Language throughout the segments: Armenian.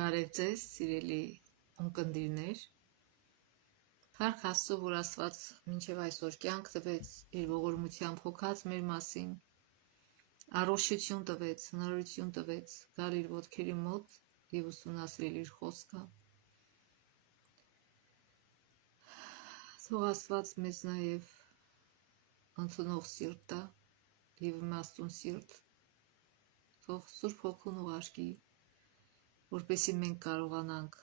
Բարև ձեզ, սիրելի ունկնդիրներ, Փառք Աստծո, որ Աստված մինչև այսօր կյանք տվեց, իր ողորմությամբ հոգաց մեր մասին, առողջություն տվեց, հնարավորություն տվեց, գալ իր ոտքերի մոտ և ուսումնասիրել իր խոսքը։ Թող Աստված մեզ նաև ընդունող սիրտ տա և իմաստուն սիրտ, թող Սուրբ Հոգուն ուղարկի, որպեսզի մենք կարողանանք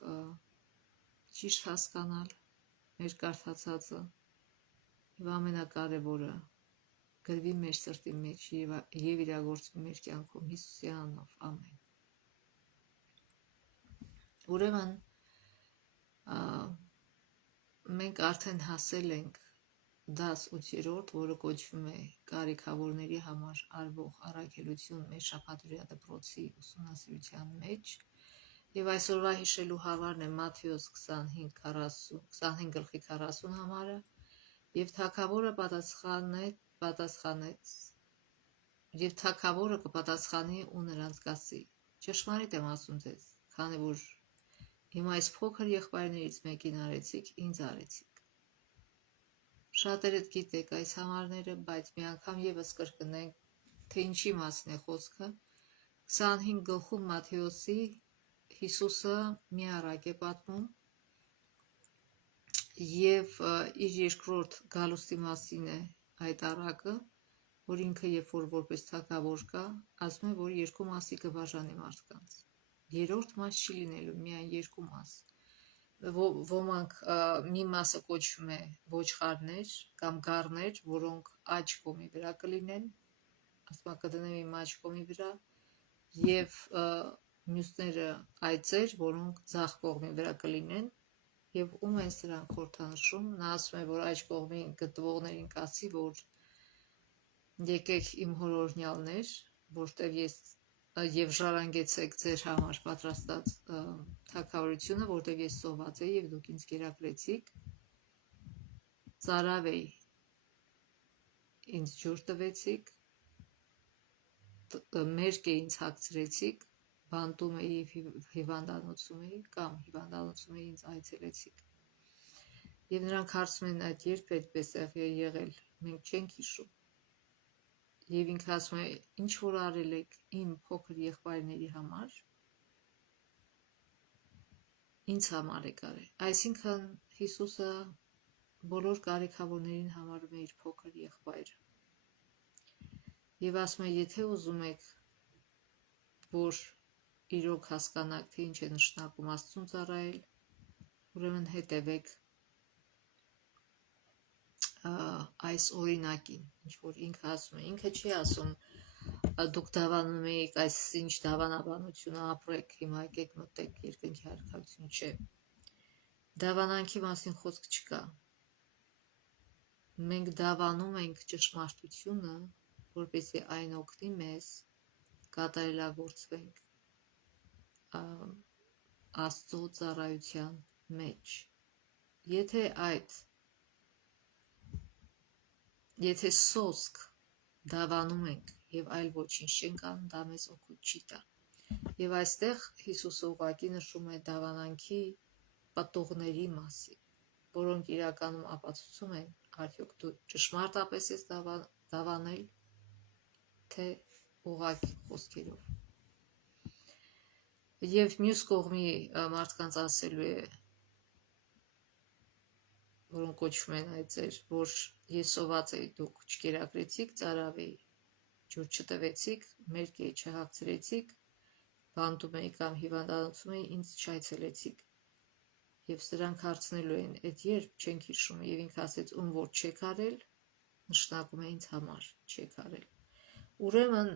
ճիշտ հասկանալ մեր կարդացածը և ամենակարևորը գրվի մեր սրտի մեջ և իրագործվի մեր կյանքում Հիսուսի անունով, ամեն։ Ուրեմն մենք արդեն հասել ենք դաս 8-րդ, որը կոչվում է կարիքավորների համար արվող առաքելություն մեր շաբաթօրյա դպրոցի ուսումնասիրության մեջ, և այսօրվա հիշելու համարն է Մատթեոս 25:40 համարը, և Թագավորը կպատասխանի ու նրանց կասի. ճշմարիտ եմ ասում ձեզ, քանի որ իմ այս փոքր եղբայրներից մեկին արեցիք, ինձ արեցիք։ Շատերդ գիտեք այս համարները, բայց մի անգամ ևս կրկնենք, թե ինչի մասին է խոսքը։ 25 գլխում Մատթեոսի Հիսուսը մի առակ է պատմում և իր երկրորդ գալուստի մասին է այդ առակը, որ ինքը երբ որ որպես թագավոր կա, ասում է, որ երկու մասի կբաժանի մարդկանց։ Երրորդ մաս չի լինելու, միայն երկու մաս։ Ոմանք մի մասը կոչվում է ոչխարներ կամ գառներ, որոնք աջ կողմի վրա կլինեն, ասում կդնեմ իմ աջ կողմի վրա, և մյուսները այծեր, որոնք ձախ կողմի վրա կլինեն, և ում են սրանք խորհրդանշում, նա ասում է, որ աջ կողմին գտնվողներին կասի, որ եկեք իմ հոր օրհնյալներ, որտև ես և ժառանգեցեք ձեր համար պատրաստած թագավորությունը, որտև ես սոված էի և դուք ինձ կերակրեցիք, ծարավ էի, ինձ ջուր տվեցիք, մերկ էի, ինձ հագցրեցիք, բանտում էի և հիվանդանոցում էի, կամ հիվանդանոցում էի, ինձ այցելեցիք։ Եվ նրանք հարցում են, այդ երբ այդպես է եղել, մենք չենք հիշում։ Եվ ինքը ասում է, ինչ որ արել եք իմ փոքր եղբայրների համար, ինձ համար եք արել։ Այսինքն Հիսուսը բոլոր կարիքավորներին համարում է իր փոքր եղբայրը։ Եվ ասում է, եթե ուզում եք, որ իրոք հասկանաք, թե ինչ է նշանակում Աստծուն ծառայել, ուրեմն հետևեք այս օրինակին, ինչ որ ինքը ասում է, ինքը չի ասում, դուք դավանում եք, այս ինչ դավանաբանությունը ապրեք, հիմա եկեք մտեք երկնքի արդարություն, չէ։ Դավանանքի մասին խոսք չկա։ Մենք դավանում ենք ճշմարտությունը, որպեսզի այն օգնի մեզ կատարելագործվենք Աստծո ծառայության մեջ։ Եթե սոսկ դավանում ենք և այլ ոչինչ չենք անում, դա մեզ օգուտ չի տա։ Եվ այստեղ Հիսուսը ուղղակի նշում է դավանանքի պտուղների մասին, որոնք իրականում ապացուցում են, արդյոք դու ճշմարտապես ես դավանել, թե ուղղակի խոսքերով։ Եվ մյուս կողմի մարդկանց ասելու է, որոնք կոչվում են այծեր, որ ես սոված էի, դուք չկերակրեցիք, ծարավ էի, ջուր չտվեցիք, մերկ էի, չհագցրեցիք, բանտում էի կամ հիվանդանոցում էի, ինձ չայցելեցիք։ Եվ սրանք հարցնելու են, այդ երբ չենք հիշում, և ինքը ասեց, ում որ չեք արել, նշանակում է ինձ համար չեք արել։ Ուրեմն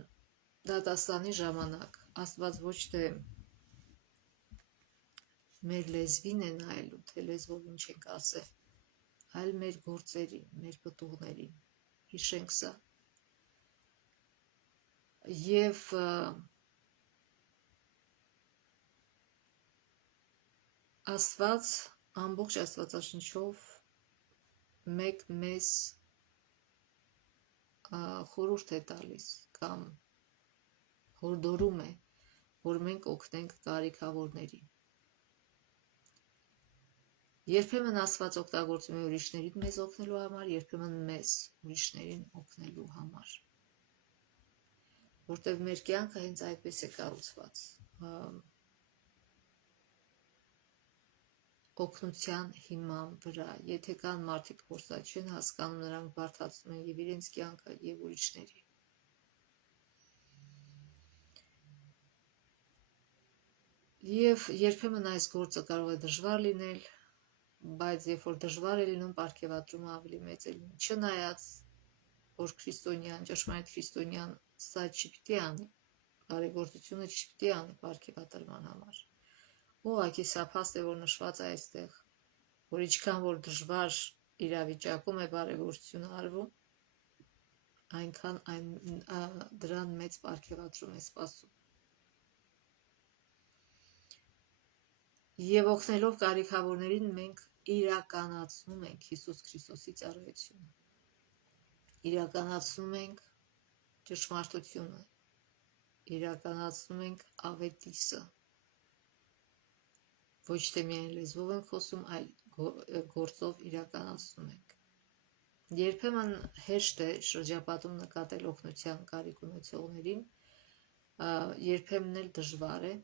դատաստանի ժամանակ Աստված ոչ թե մեր լեզվին է նայելու, թե լեզվով ինչ ենք ասել, այլ մեր գործերին, մեր պտուղներին, հիշենք սա։ Եվ Աստված ամբողջ Աստվածաշնչով մեզ խորհուրդ է տալիս կամ հորդորում է, որ մենք օգնենք կարիքավորներին, Երբեմն Աստված օգտագործում է ուրիշներին մեզ օգնելու համար, երբեմն մեզ ուրիշներին օգնելու համար։ Որտև մեր կյանքը հենց այդպես է կառուցված։ Օգնության հիման վրա, եթե կան մարդիկ, որ սա չեն հասկանում, նրանք բարդացնում են եւ իրենց կյանքը եւ ուրիշների։ Եվ երբեմն այս գործը կարող է դժվար լինել, բայց երբ որ դժվար է լինում, պարգևատրումը ավելի մեծ է լինում։ Չնայած, որ քրիստոնյան, ճշմարիտ քրիստոնյան սա չպիտի անի, բարեգործությունը չպիտի անի պարգևատրման համար։ Ուղղակի սա փաստ է, որ նշված է այստեղ, որ ինչքան որ դժվար իրավիճակում է բարեգործությունը արվում, այնքան դրան մեծ պարգևատրում է սպասում։ Եվ օգնելով կարիքավորներին մենք իրականացնում ենք Հիսուս Քրիստոսի ծառայությունը։ Իրականացնում ենք ճշմարտությունը։ Իրականացնում ենք ավետիսը։ Ոչ թե միայն լեզվով ենք խոսում, այլ գործով իրականացնում ենք։ Երբեմն հեշտ է շրջապատում նկատել օգնության կարիք ունեցողներին, երբեմն էլ դժվար է։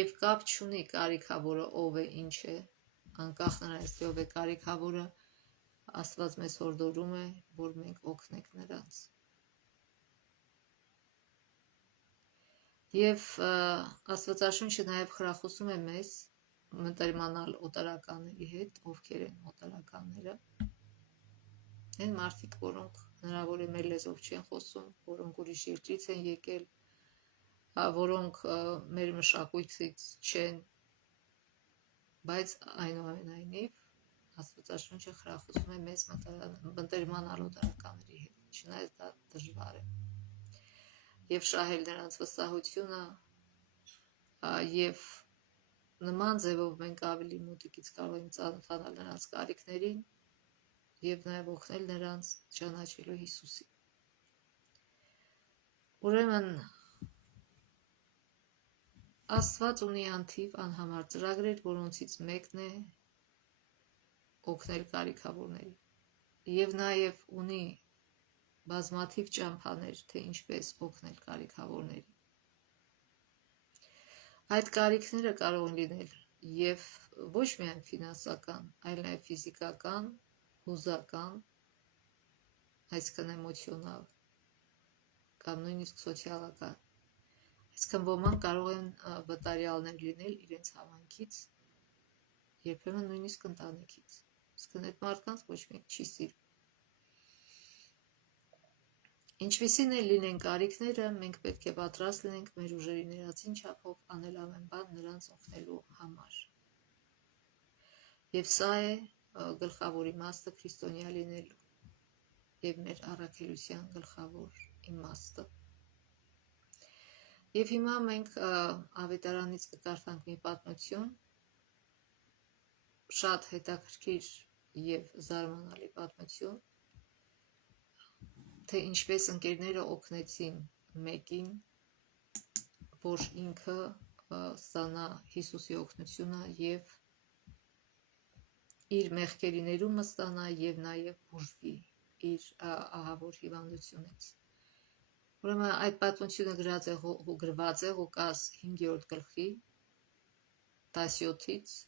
Եվ կապ չունի կարիքավորը ով է, ինչ է, անկախ նրանից թե ով է կարիքավորը, Աստված մեզ հորդորում է, որ մենք օգնենք նրանց։ Եվ Աստվածաշունչը նաև խրախուսում է մեզ մտերմանալ օտարականների հետ, ովքեր են օտարականները։ Այն մարդիկ, որոնք հնարավոր է մեր լեզվով չեն խոսում, որոնք ուրիշ երկրից են եկել, որոնք մեր մշակույթից չեն, բայց այնուամենայնիվ Աստվածաշունչը խրախուսում է մեզ մտերմանալ օտարականների հետ, չնայած դա դժվար է, եւ շահել նրանց վստահությունը, եւ նման ձևով մենք ավելի մոտիկից կարող ենք ծանոթանալ նրանց կարիքներին եւ նաեւ օգնել նրանց ճանաչելու Հիսուսին։ Ուրեմն Աստված ունի անթիվ անհամար ծրագրեր, որոնցից մեկն է օգնել կարիքավորներին, եւ նաեւ ունի բազմաթիվ ճամփաներ, թե ինչպես օգնել կարիքավորներին։ Այդ կարիքները կարող են լինել եւ ոչ միայն ֆինանսական, այլ նաեւ ֆիզիկական, հուզական, այսինքն էմոցիոնալ կամ նույնիսկ սոցիալական։ Այսինքն ոմանք կարող են վտարյալներ լինել իրենց համայնքից, երբեմն նույնիսկ ընտանիքից։ Այսինքն այդ մարդկանց ոչ մեկ չի սիրում։ Ինչպիսին էլ լինեն կարիքները, մենք պետք է պատրաստ լինենք մեր ուժերի ներածին չափով անել ամեն բան նրանց օգնելու համար։ Եվ սա է գլխավոր իմաստը քրիստոնյա լինելու եւ մեր առաքելության գլխավոր իմաստը։ Եվ հիմա մենք ավետարանից կկարդանք մի պատմություն, շատ հետաքրքիր եւ զարմանալի պատմություն, թե ինչպես ընկերները օգնեցին մեկին, որ ինքը ստանա Հիսուսի օգնությունը եւ իր մեղքերի ներումը ստանա եւ նաեւ բուժվի իր ահավոր հիվանդությունից։ Ուրեմն այդ պատմությունը գրված է Ղուկաս 5-րդ գլխի 17-ից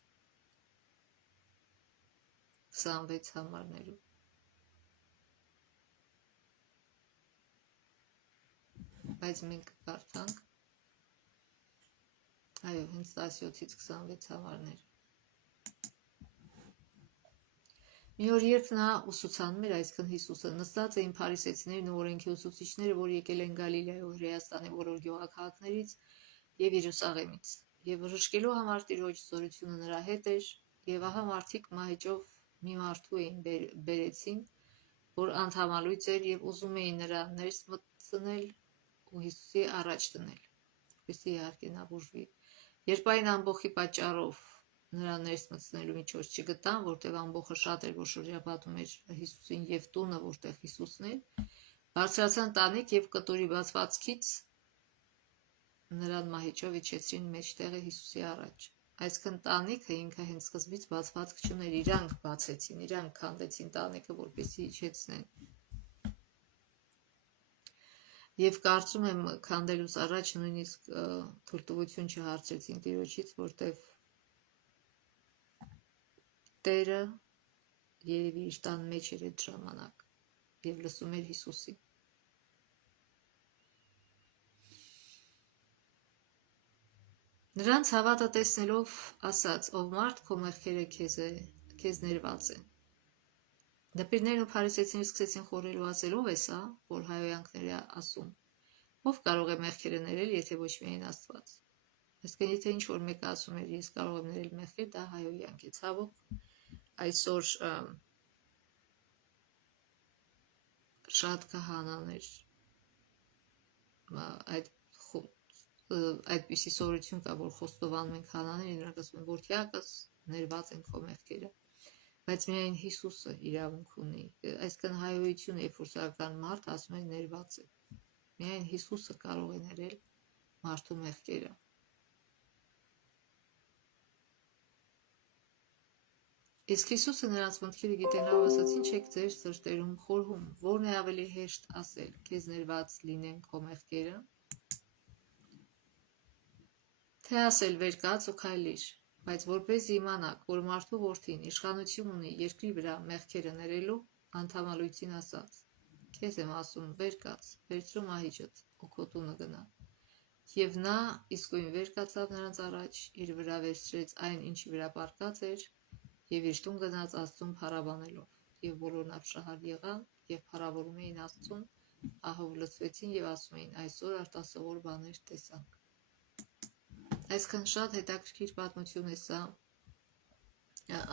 26 համարներում։ Բայց մենք կկարդանք, այո, հենց 17-ից 26 համարներ։ Մի օր երբ նա ուսուցանում էր, այսինքն Հիսուսը, նստած էին փարիսեցիներն ու օրենքի ուսուցիչները, որ եկել են Գալիլայով, Հրեաստանի բոլոր գյուղաքաղաքներից եւ Երուսաղեմից, եւ բժշկելու համար Տիրոջ զորությունը նրա հետ էր, եւ ահա մարդիկ մահիճով մի մարդու էին բերեցին, որ անդամալույծ էր եւ ուզում էին նրա ներս մտցնել ու Հիսուսի առաջ դնել, որպեսզի իհարկե նա բուժվի։ Երբ այն ամբոխի պատճառով նրա ներս մտցնելու միջոց չգտան, որտեղ ամբոխը շատ էր, որ շրջապատում էր Հիսուսին եւ տունը, որտեղ Հիսուսն էր, բարձրացան տանիք եւ կտորի բացվածքից նրան մահիճով իջեցրին մեջտեղը Հիսուսի առաջ։ Այսինքն տանիքը ինքը հենց սկզբից բացվածք չուներ, իրանք բացեցին, իրանք քանդեցին տանիքը, որպեսզի իջեցնեն։ Եվ կարծում եմ քանդելուց առաջ նույնիսկ թույլտվություն չհարցրեցին Տիրոջից, որտեվ Տերը երևի իր տան մեջ էր այդ ժամանակ եւ լսում էր Հիսուսին։ Նրանց հավատը տեսնելով ասաց. «Ով մարդ, քո մեղքերը քեզ ներված են»։ Դպիրներն ու փարիսեցիները սկսեցին խորհել ու ասել. «Ով է սա, որ հայոյանքներ է ասում։ Ով կարող է մեղքերը ներել, եթե ոչ միայն Աստված»։ Այսինքն, եթե ինչ որ մեկը ասում էր ես կարող եմ ներել մեղքեր, դա հայոյանք է։ Ցավոք, այսօր շատ քահանաներ այդպիսի սովորություն կա, որ խոստովանում են քահանաներին, նրանք ասում են, որդյակս ներված են քո մեղքերը, բայց միայն Հիսուսը իրավունք ունի, այսինքն հայոյությունը, երբ որ սակական մարդ ասում է ներված է, միայն Հիսուսը կարող է ներել մարդու մեղքերը։ Իսկ Հիսուսը նրանց մտքերը գիտենալով ասաց. «Ինչ եք ձեր սրտերում խորհում, որն է ավելի հեշտ ասել, քեզ ներված լինեն քո մեղքերը, թե ասել վեր կաց ու քայլիր, բայց որպեսզի իմանաք, որ մարդու որդին իշխանություն ունի երկրի վրա մեղքերը ներելու, անդամալույցին ասաց. քեզ եմ ասում, վեր կաց, վերցրու մահիճդ ու քո տունը գնա։ Եվ նա իսկույն վեր կացավ նրանց առաջ, իր վրա վերցրեց այն, ինչի վրա պառկած էր, եւ իր տուն գնաց Աստծուն փառաբանելով, եւ բոլորն ապշահար եղան եւ փառավորում էին Աստծուն, ահով լսվեցին եւ ասում էին. այսօր արտասովոր բաներ տեսանք։ Այսքան շատ հետաքրքիր պատմություն է սա,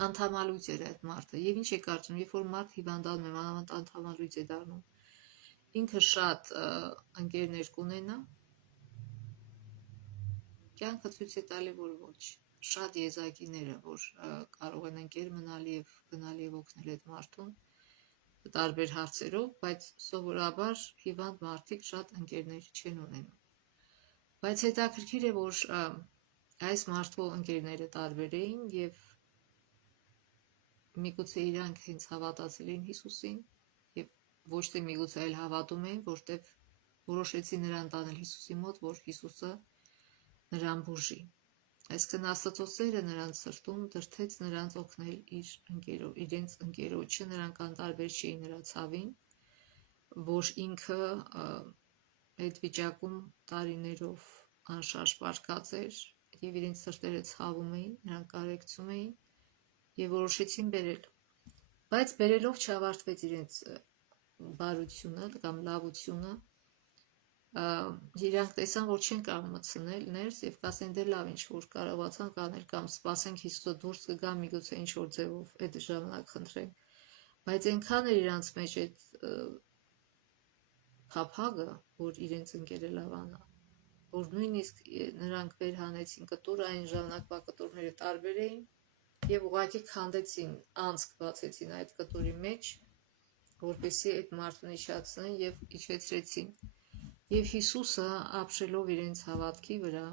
անդամալույց էր այդ մարդը, եւ ինչ է կարծում, երբ որ մարդ հիվանդանում է, մանավանդ անդամալույց է դառնում, ինքը շատ ընկերներ կունենա, կյանքը ցույց է տալի, որ ոչ, շատ եզակիները, որ կարող են ընկեր մնալ եւ գնալ եւ օգնել այդ մարդուն տարբեր հարցերով, բայց սովորաբար հիվանդ մարդիկ շատ ընկերներ չեն ունենում։ Բայց հետաքրքիր է, որ այս մարդու ընկերները տարբեր էին եւ միգուցե իրանք հենց հավատացել էին Հիսուսին եւ ոչ թե միգուցե այլ հավատում էին, որտեվ որոշեցին նրան տանել Հիսուսի մոտ, որ Հիսուսը նրան բուժի։ Այսինքն Աստծո սերը նրանց սրտում դրդեց նրանց օգնել իրենց ընկերոջը, նրանք անտարբեր չէին նրա ցավին, որ ինքը այդ վիճակում տարիներով անշարժ պառկած էր եւ իրենց սրտերը ցավում էին, նրանք կարեկցում էին եւ որոշեցին բերել։ Բայց բերելով չավարտվեց իրենց բարությունը կամ լավությունը, իրանք տեսան, որ չեն կարող մտցնել ներս եւ կասեն դե լավ, ինչ որ կարողացանք անել կամ սպասենք Հիսուսը դուրս կգա, միգուցե ինչ որ ձևով այդ ժամանակ խնդրենք, բայց այնքան էր իրանց մեջ այդ փափագը, որ իրենց ընկերը լավանա, որ նույնիսկ նրանք վեր հանեցին կտուրը, այն ժամանակվա կտուրները տարբեր էին եւ ուղղակի քանդեցին, անցք բացեցին այդ կտուրի մեջ, որպեսզի այդ մարդուն իջացնեն եւ իջեցրեցին։ Եվ Հիսուսը ապշելով իրենց հավատքի վրա,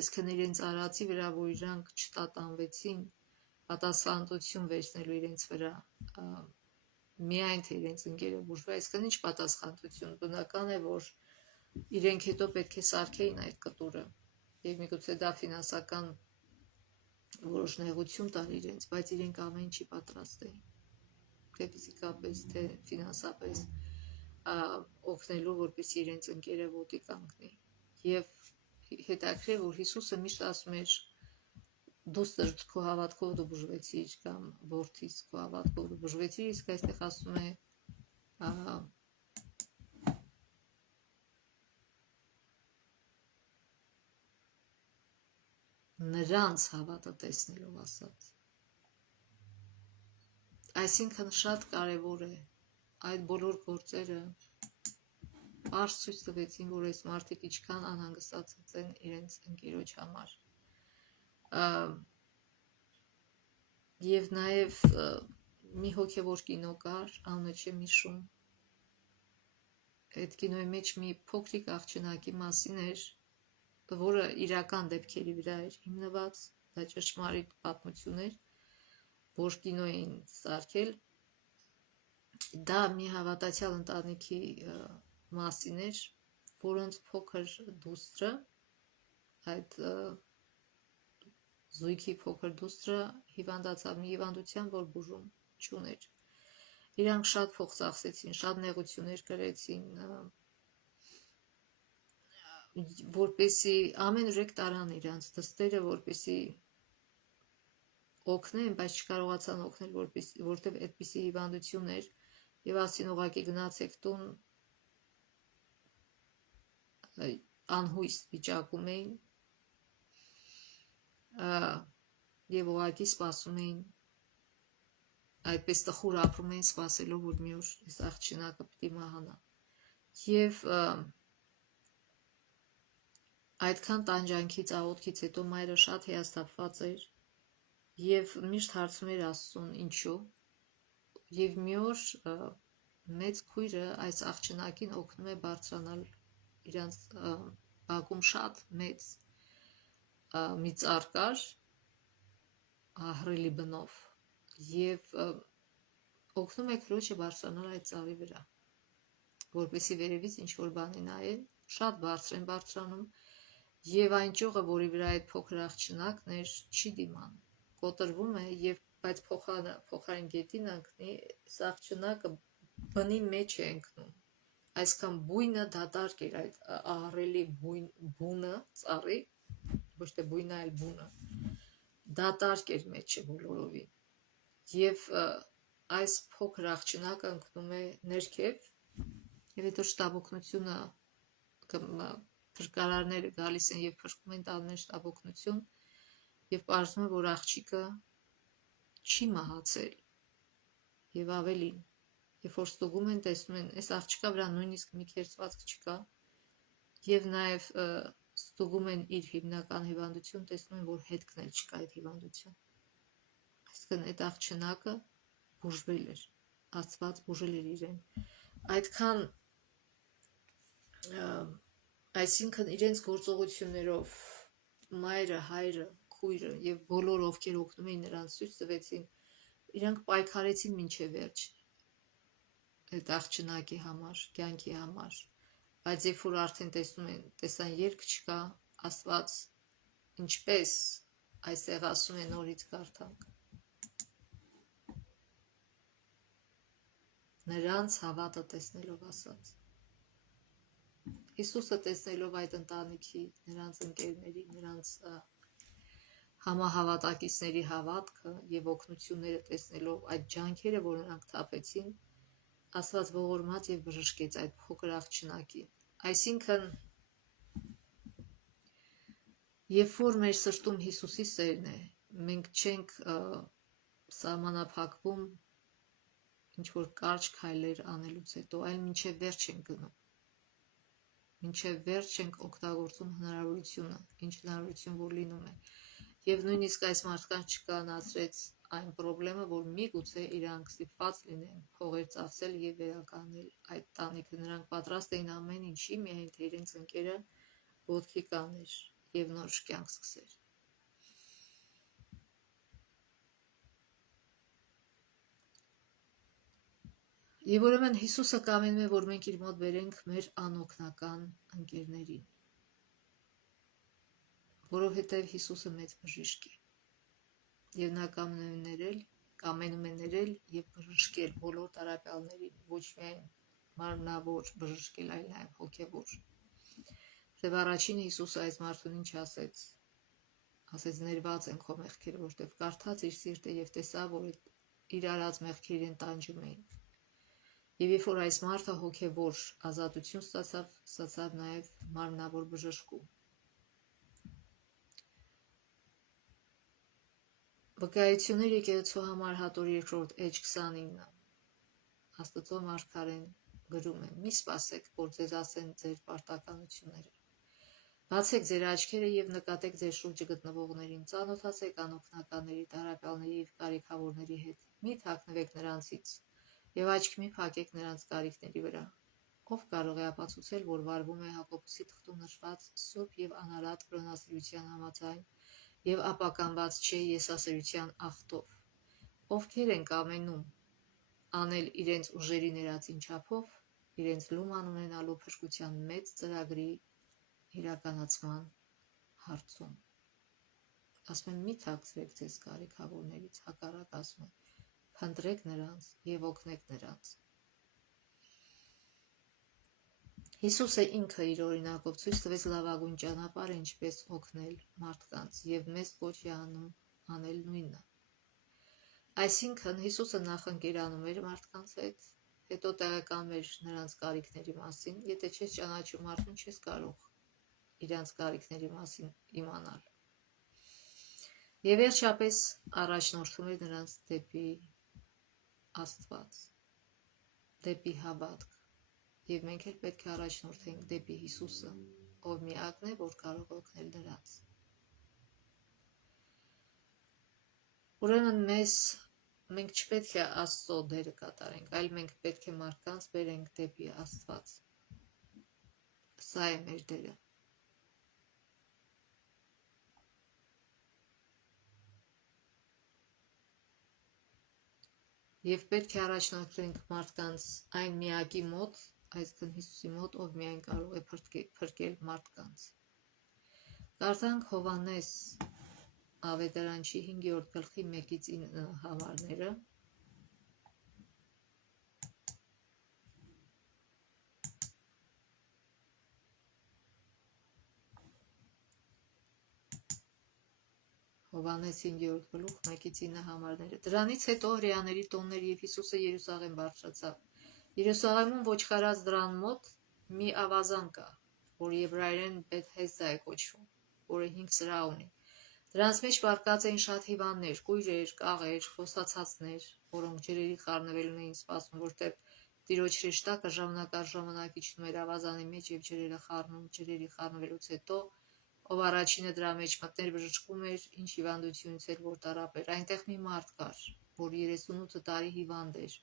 այսինքն իրենց արածի վրա, որ իրանք չտատանվեցին, պատասխանատվություն վերցնելու իրենց վրա, միայն թե իրենց ընկերը բուժվի, այսինքն ինչ պատասխանատվություն, բնական է, որ իրենք հետո պետք է սարքեին այդ կտուրը, եւ միգուցե դա ֆինանսական որոշ նեղություն տար իրենց, բայց իրենք ամեն ինչի պատրաստ էին, թե ֆիզիկապես, թե ֆինանսապես օգնելու, որպեսզի իրենց ընկերը ոտի կանգնի։ Եվ հետաքրքիր է, որ Հիսուսը միշտ ասում էր դուստր քո հավատքով դու բուժվեցիր կամ որդիս քո հավատքով դու բուժվեցիր, իսկ այստեղ ասում է նրանց հավատը տեսնելով ասած։ Այսինքն շատ կարևոր է այդ բոլոր գործերը պարզ ցույց տվեցին, որ այս մարդիկ ինչքան անհանգստացած են իրենց ընկերոջ համար։ Եվ նաև մի հոգևոր կինո կար, անունը չեմ հիշում, այդ կինոյի մեջ մի փոքրիկ աղջնակի մասին էր, որը իրական դեպքերի վրա էր հիմնված, դա ճշմարիտ պատմություն էր, որ կինո էին սարքել, դա մի հավատացյալ ընտանիքի մասին էր, որոնց փոքր դուստրը, այդ զույգի փոքր դուստրը հիվանդացավ մի հիվանդության, որ բուժում չուներ։ Իրանք շատ փող ծախսեցին, շատ նեղություններ կրեցին, որպեսի ամենուրեք տարան իրանց դստերը, որպեսի օգնեն, բայց չկարողացան օգնել, որտեղ այդպիսի հիվանդություն էր, եւ ասին ուղղակի գնացեք տուն, անհույս վիճակում էին եւ ուղղակի սպասում էին, այդպես տխուր ապրում էին, սպասելով, որ մի օր այս աղջնակը պիտի մահանա։ Եվ այդքան տանջանքից, աղոթքից հետո մայրը շատ հիասթափված էր եւ միշտ հարցում էր Աստծուն ինչու։ Եվ մի օր մեծ քույրը այս աղջնակին օգնում է բարձրանալ իրանց բակում շատ մեծ մի ծառ կար ահռելի բնով եւ օգնում է քրոջը բարձրանալ այդ ծառի վրա, որպեսզի վերևից ինչ որ բանի նայեն, շատ բարձր են բարձրանում եւ այն ճյուղը, որի վրա այդ փոքր աղջնակն էր, չի դիմանում, կոտրվում է եւ բայց փոխարեն գետին ընկնի, այս աղջնակը բնի մեջ է ընկնում, այսքան բույնը դատարկ էր այդ ահռելի բունը ծառի, ոչ թե բույնը, այլ բունը դատարկ էր մեջը բոլորովին եւ այս փոքր աղջնակը ընկնում է ներքև եւ հետո շտապօգնությունը փրկարարները գալիս են եւ փրկում են տանում շտապօգնություն եւ պարզվում է, որ աղջիկը չի մահացել եւ ավելին, երբ որ ստուգում են, տեսնում են, այս աղջկա վրա նույնիսկ մի քերծվածք չկա եւ նաեւ ստուգում են իր հիմնական հիվանդություն, տեսնում են, որ հետքն էլ չկա այդ հիվանդության, այսինքն այդ աղջնակը բուժվել էր, Աստված բուժել էր իրեն, այդքան այսինքն իրենց գործողություններով մայրը, հայրը, քույրը եւ բոլորը, ովքեր օգնում էին նրանց, ցույց տվեցին, իրանք պայքարեցին մինչև վերջ այդ աղջնակի համար, կյանքի համար, բայց երբ որ արդեն տեսան երկ չկա, Աստված ինչպես այստեղ ասում է նորից կարդանք, նրանց հավատը տեսնելով ասաց, Հիսուսը տեսնելով այդ ընտանիքի, նրանց ընկերների, նրանց համահավատակիցների հավատքը եւ օգնությունները տեսնելով այդ ջանքերը, որ նրանք թափեցին, Աստված ողորմած եւ բժշկեց այդ փոքր աղջնակին, այսինքն երբ որ մեր սրտում Հիսուսի սերն է, մենք չենք սահմանափակվում ինչ որ կարճ քայլեր անելուց հետո, այլ մինչև վերջ ենք գնում, մինչև վերջ ենք օգտագործում հնարավորությունը, ինչ հնարավորություն որ լինում է, եւ նույնիսկ այս մարդկանց չկանացրեց այն խնդրեմը, որ միգուցե իրանք ստիպված լինեն փողեր ծախսել եւ վերականգնել այդ տանիքը, նրանք պատրաստ էին ամեն ինչի, միայն թե իրենց ընկերը ոտքի կաներ եւ նոր կյանք սկսեր։ Եվ ուրեմն Հիսուսը կամենում է, որ մենք իր մոտ բերենք մեր անօգնական ընկերներին, որովհետև Հիսուսը մեծ բժիշկ է, եւ նա կամենում է ներել եւ բժշկել բոլոր տառապյալներին, ոչ միայն մարմնավոր բժշկել, այլ նաեւ հոգեվոր։ Եվ առաջինը Հիսուսը այս մարդուն ինչ ասեց, ներված են քո մեղքերը, որտեղ կարդաց իր սիրտը եւ տեսավ, որ իր արած մեղքերը իրեն տանջում էին։ Եվ երբ որ այս մարդը հոգևոր ազատություն ստացավ նաև մարմնավոր բժշկում։ Վկայություններ եկեղեցու համար հատոր 2 էջ 29 Աստծո մարգարեն գրում է. մի սպասեք, որ ձեզ ասեն ձեր պարտականությունները։ Բացեք ձեր աչքերը եւ նկատեք ձեր շուրջը գտնվողներին, ծանոթացեք անօգնականների, տառապյալների եւ կարիքավորների հետ։ Մի թաքնվեք նրանցից եւ աչք մի փակեք նրանց կարիքների վրա, Ով կարող է ապացուցել, որ վարվում է Հակոբոսի թղթում նշված սուրբ և անարատ կրոնասիրության համաձայն և ապականված չէ եսասիրության ախտով, ովքեր են կամենում անել իրենց ուժերի ներածին չափով, իրենց լուման ունենալու փրկության մեծ ծրագրի իրականացման հարցում։ Ասում եմ, մի թաքցրեք ձեզ կարիքավորներից, հակառակ ասում եմ, փնտրեք նրանց և օգնեք նրանց։ Հիսուսը ինքը իր օրինակով ցույց տվեց լավագույն ճանապարհը ինչպես օգնել մարդկանց և մեզ կոչ է անում անել նույնը։ Այսինքն Հիսուսը նախ ընկերանում էր մարդկանց հետ, հետո տեղեկանում էր նրանց կարիքների մասին, եթե չես ճանաչում մարդուն, չես կարող իրանց կարիքների մասին իմանալ։ Եվ վերջապես առաջնորդում էր նրանց դեպի Աստված, դեպի հավատք, և մենք էլ պետք է առաջնորդենք դեպի Հիսուսը, ով միակն է, որ կարող է օգնել նրանց։ Ուրեմն մենք չպետք է Աստծո դերը կատարենք, այլ մենք պետք է մարդկանց բերենք դեպի Աստված։ Սա է մեր դերը։ Եվ պետք է առաջնորդենք մարդկանց այն միակի մոտ, այսինքն Հիսուսի մոտ, ով միայն կարող է փրկել մարդկանց։ Կարդանք Հովհաննես ավետարանչի 5-րդ գլխի 1-9 համարները։ Հովհաննես 5-րդ գլուխ 1-9 համարները։ Դրանից հետո հրեաների տոններ և Հիսուսը Երուսաղեմ բարձրացավ։ Երուսաղեմում ոչխարած դռան մոտ մի ավազան կա, որ եբրայերեն Բեթհեսդա է կոչվում, որը 5 սրահ ունի։ Դրանց մեջ պառկած էին շատ հիվանդներ, կույրեր, կաղեր, խոսացածներ, որոնք ջրերի խառնվելուն էին սպասում, որտեղ Տիրոջ հրեշտակը ժամանակ առ ժամանակ իջնում էր ավազանի մեջ և ջրերը խառնում, ջրերի խառնվելուց հետո ով առաջինը դրա մեջ մտներ, բժշկվում էր, ինչ հիվանդությունից էլ որ տառապեր։ Այնտեղ մի մարդ կար, որ 38 տարի հիվանդ էր։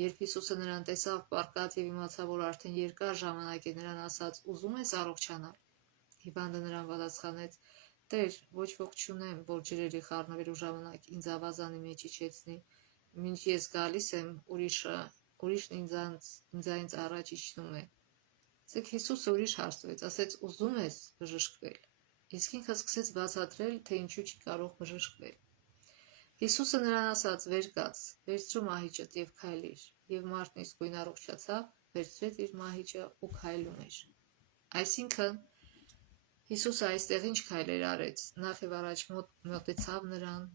Երբ Հիսուսը նրան տեսավ պառկած և իմացավ, որ արդեն երկար ժամանակ է նրան ասաց. «Ուզում ես առողջանալ»։ Հիվանդը նրան պատասխանեց. «Տեր, ոչ ոք չունեմ, որ ջրերի խառնվելու ժամանակ ինձ ավազանի մեջ իջեցնի, մինչ ես գալիս եմ, ուրիշն ինձանից առաջ իջնում է»։ Իսկ Հիսուսը ուրիշ հարց տվեց, ասեց. «Ուզում ես բժշկվել»։ Իսկ ինքը սկսեց բացատրել, թե ինչու չի կարող բժշկվել։ Հիսուսը նրան ասաց. «Վեր կաց, վերցրու մահիճդ և քայլիր»։ Եվ մարդն իսկույն առողջացավ, վերցրեց իր մահիճը ու քայլում էր։ Այսինքն Հիսուսը այստեղ ինչ քայլեր արեց։ Նախ եւ առաջ մոտեցավ նրան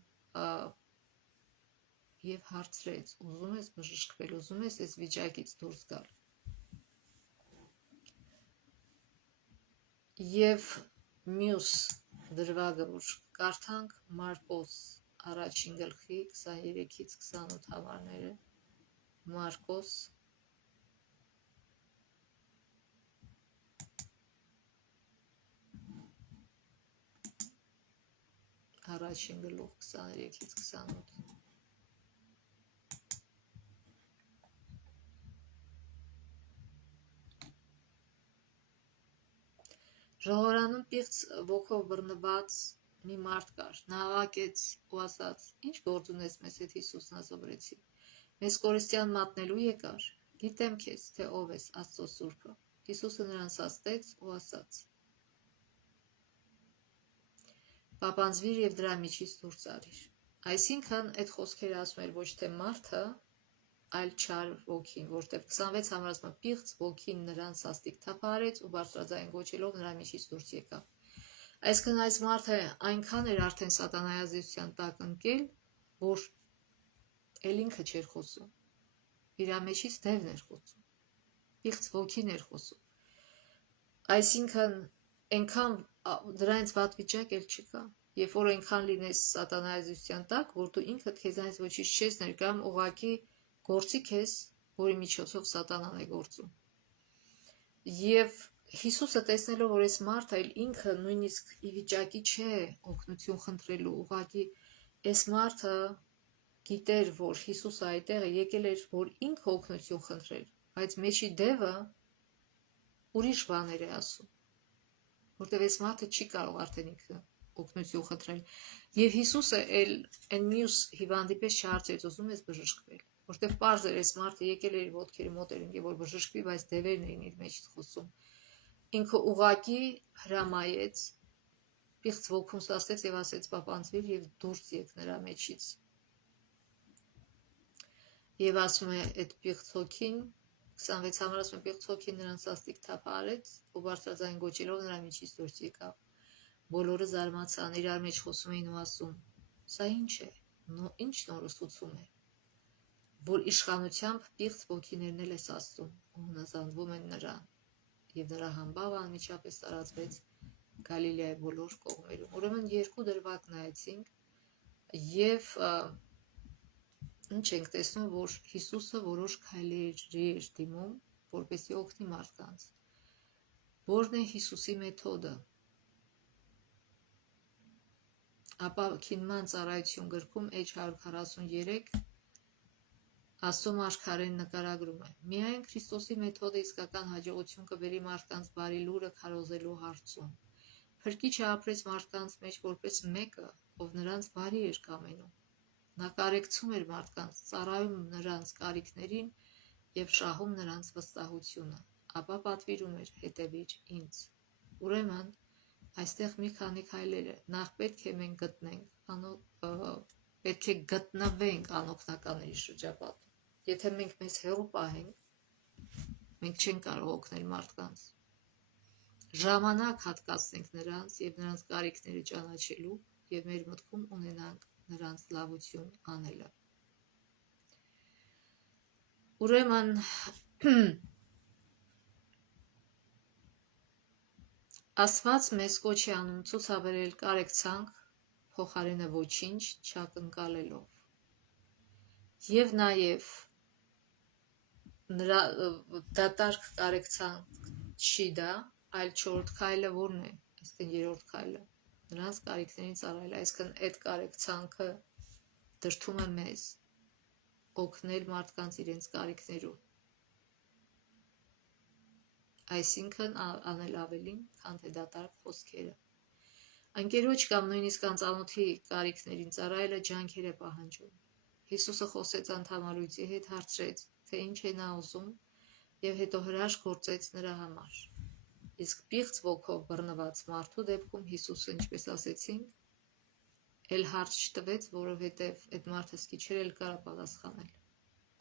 և հարցրեց. «Ուզում ես բժշկվել, ուզում ես այս վիճակից դուրս գալ»։ Եվ մյուս դրվագը, որ կարդանք Մարկոս առաջին գլխի 23-ից 28 համարները, Մարկոս առաջին գլուխ 23-ից 28։ Ժողովրանում պիղծ ոգով բռնված մի մարդ կար։ Նա հավաքեց ու ասաց. «Ինչ գործ ունես մեզ հետ, Հիսուս Նազովրեցի, մեզ կորստյան մատնելու եկար։ Գիտեմ քեզ, թե ով ես, Աստծո Սուրբը»։ Հիսուսը նրան սաստեց ու ասաց. «Պապանձվիր և դրա միջից դուրս արիր»։ Այսինքն այդ խոսքերը ասում էր ոչ թե մարդը, այլ չար ոգին, որտեղ 26 համարածը պիղծ ոգին նրան սաստիկ թափահարեց ու բարձրաձայն գոչելով նրա միջից դուրս եկավ։ Այսինքն այս մարդը այնքան էր արդեն սատանայի ազդեցության տակ ընկել, որ էլ ինքը չէր խոսում։ Իր մեջից դևն էր խոսում, պիղծ ոգին էր խոսում։ Այսինքն այնքան դրանից վատ վիճակ էլ չկա, երբ որ այնքան լինես սատանայի ազդեցության տակ, որ դու ինքդ քեզանից ոչինչ չես ներկայանում, ուղղակի գործիք ես, որի միջոցով սատանան է գործում։ Եվ Հիսուսը տեսնելով, որ այս մարդը այլ ինքը նույնիսկ ի վիճակի չէ օգնություն խնդրելու, ուղղակի այս մարդը գիտեր, որ Հիսուսը այդտեղ է, եկել էր, որ ինքը օգնություն խնդրեր, բայց մեջի դևը ուրիշ բաներ է ասում, որտեղ այս մարդը չի կարող արդեն ինքը օգնություն խնդրել։ Եվ Հիսուսը այն մյուս հիվանդի պես չհարցրեց, ուզում ես բժշկվել, որտեղ պարզ էր այս մարդը եկել էր ոտքերի մոտ էր ընկել, որ բժշկվի, բայց դևերն էին իր մեջ խոսում։ Ինքը ուղակի հրամայեց, պիղծ ոգուն սաստեց եւ ասեց պապանձվիր եւ դուրս եկ նրա մեջից։ Եվ ասում է այդ պիղծ հոգին 26 համար ասում է պիղծ հոգին նրան սաստիկ թափ արեց ու բարձրաձայն գոչելով նրա միջից դուրս եկավ։ Բոլորը զարմացան, իրար մեջ խոսում էին ու ասում. Սա ինչ է, ինչ նոր ուսուցում է, որ իշխանությամբ պիղծ ոգիներն էլ է սաստում ու հնազանդվում են նրան։ Եվ նրա համբավը անմիջապես տարածվեց Գալիլեայի բոլոր կողմերում։ Ուրեմն երկու դրվագ նայեցինք եւ ինչ ենք տեսնում, որ Հիսուսը որոշ քայլերի էր դիմում, որպեսզի օգնի մարդկանց։ Որն է Հիսուսի մեթոդը։ Ապա քինման ծառայություն գրքում H 143 Աստծո մարգարեն նկարագրում է. միայն Քրիստոսի մեթոդը իսկական հաջողություն կբերի մարդկանց բարի լուրը քարոզելու հարցում։ Փրկիչը ապրեց մարդկանց մեջ որպես մեկը, ով նրանց բարի էր կամենում։ Նա կարեկցում էր մարդկանց, ծառայում նրանց կարիքներին եւ շահում նրանց վստահությունը, ապա պատվիրում էր հետևիր ինձ։ Ուրեմն այստեղ մի քանի քայլեր է։ Նախ պետք է մենք պետք է գտնվենք անօգնականների շրջապատում։ Եթե մենք մեզ հեռու պահենք, մենք չենք կարող օգնել մարդկանց։ Ժամանակ հատկացնենք նրանց եւ նրանց կարիքները ճանաչելու եւ մեր մտքում ունենանք նրանց լավություն անելը։ Ուրեմն Աստված մեզ կոչ է անում ցուցաբերել կարեկցանք, փոխարենը ոչինչ չակնկալելով։ Եվ նաև նրա դատարկ կարեկցանք չի դա, այլ 4-րդ քայլը որն է, այսինքն 3-րդ քայլը, նրանց կարիքներին ծառայել, այսինքն այդ կարեկցանքը դրդում է մեզ օգնել մարդկանց իրենց կարիքներում։ Այսինքն անել ավելին, քան թե դատարկ խոսքերը։ Ընկերոջ կամ նույնիսկ անծանոթի կարիքներին ծառայելը ջանքեր է պահանջում։ Հիսուսը խոսեց անդամալույցի հետ, հարցրեց, թե ինչ է նա ուզում, եւ հետո հրաշք գործեց նրա համար։ Իսկ պիղծ ոգով բռնված մարդու դեպքում Հիսուսը, ինչպես ասեցինք, էլ հարց չտվեց, որովհետև այդ մարդը սկի չէր էլ կարա պատասխանել։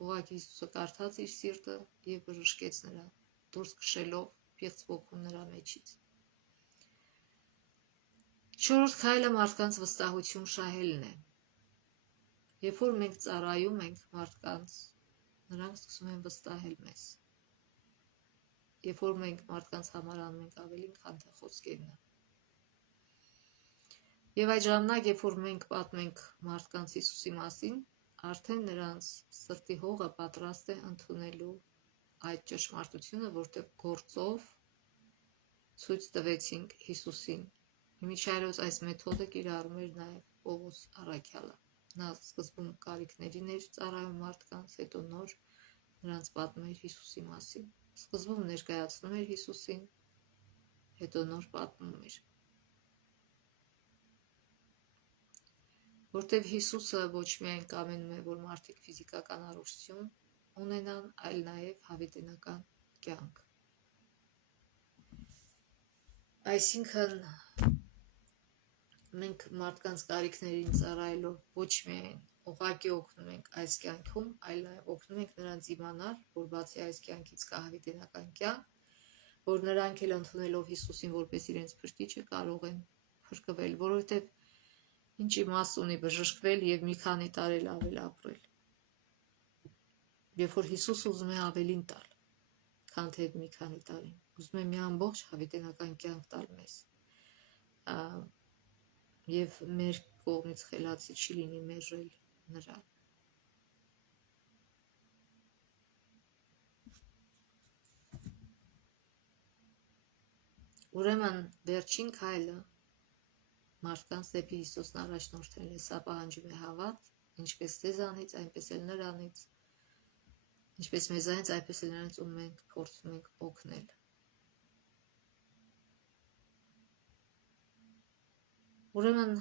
Ուղղակի Հիսուսը կարդաց իր սիրտը եւ բժշկեց նրան, դուրս քշելով պիղծ ոգուն նրա մեջից։ 4-րդ քայլը մարդկանց վստահություն շահելն է։ Երբ որ մենք ծառայում ենք մարդկանց, նրանք սկսում են վստահել մեզ։ Երբ որ մենք մարդկանց համար անում ենք ավելին, քան թե խոսքերն են։ Եվ այդ ժամանակ, երբ որ մենք պատմենք մարդկանց Հիսուսի մասին, արդեն նրանց սրտի հողը պատրաստ է ընդունելու այդ ճշմարտությունը, որտեղ գործով ցույց տվեցինք Հիսուսին։ Իմիջիայլոց այս մեթոդը կիրառում էր նաև Պողոս առաքյալը։ Նա սկզբում կարիքներին էր ծառայում մարդկանց, հետո նոր նրանց պատմում էր Հիսուսի մասին։ Սկզբում ներկայացնում էր Հիսուսին, հետո նոր պատմում էր։ Որտև Հիսուսը ոչ միայն կամենում է, որ մարդիկ ֆիզիկական առողջություն ունենան, այլ նաև հավիտենական կյանք։ Այսինքն մենք մարդկանց կարիքներին ծառայելով ոչ միայն ուղղակի օգնում ենք այս կյանքում, այլ նաև օգնում ենք նրանց իմանալ, որ բացի այս կյանքից կա հավիտենական կյանք, որ նրանք էլ ընդունելով Հիսուսին որպես իրենց փրկիչը կարող են փրկվել, որովհետև ինչ իմաստ ունի բժշկվել եւ մի քանի տարի ավել ապրել։ Երբ որ Հիսուսը ուզում է ավելին տալ, քան թե մի քանի տարին, ուզում է մի ամբողջ հավիտենական կյանք տալ մեզ։ Եվ մեր կողմից խելացի չի լինի մերժել նրան։ Ուրեմն վերջին քայլը մարդկանց դեպի Հիսուսն առաջնորդելն է, սա պահանջում է հավատ, ինչպես ձեզանից, այնպես էլ նրանից, ինչպես մեզանից, այնպես էլ նրանից, ում մենք փորձում ենք օգնել։ Ուրեմն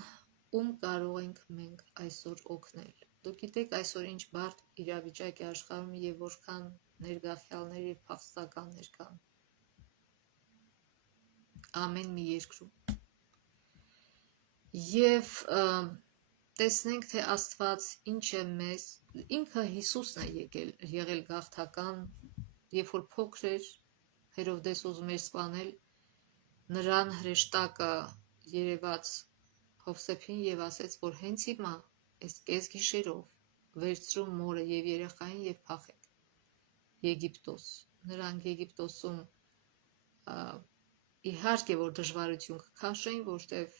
ում կարող ենք մենք այսօր օգնել։ Դուք գիտեք այսօր ինչ բարդ իրավիճակ է աշխարհում եւ որքան ներգաղթյալներ եւ փախստականներ կան ամեն մի երկրում։ Եվ տեսնենք, թե Աստված ինչ է մեզ, ինքը Հիսուսն է եղել գաղթական, երբ որ փոքր էր, Հերովդես ուզում էր սպանել, նրան հրեշտակը երևաց Հովսեփին եւ ասեց, որ հենց հիմա այս կեսգիշերով վերցրու մորը եւ երեխային եւ փախեք Եգիպտոս։ Նրանք Եգիպտոսում իհարկե որ դժվարություն կքաշեին, որտեվ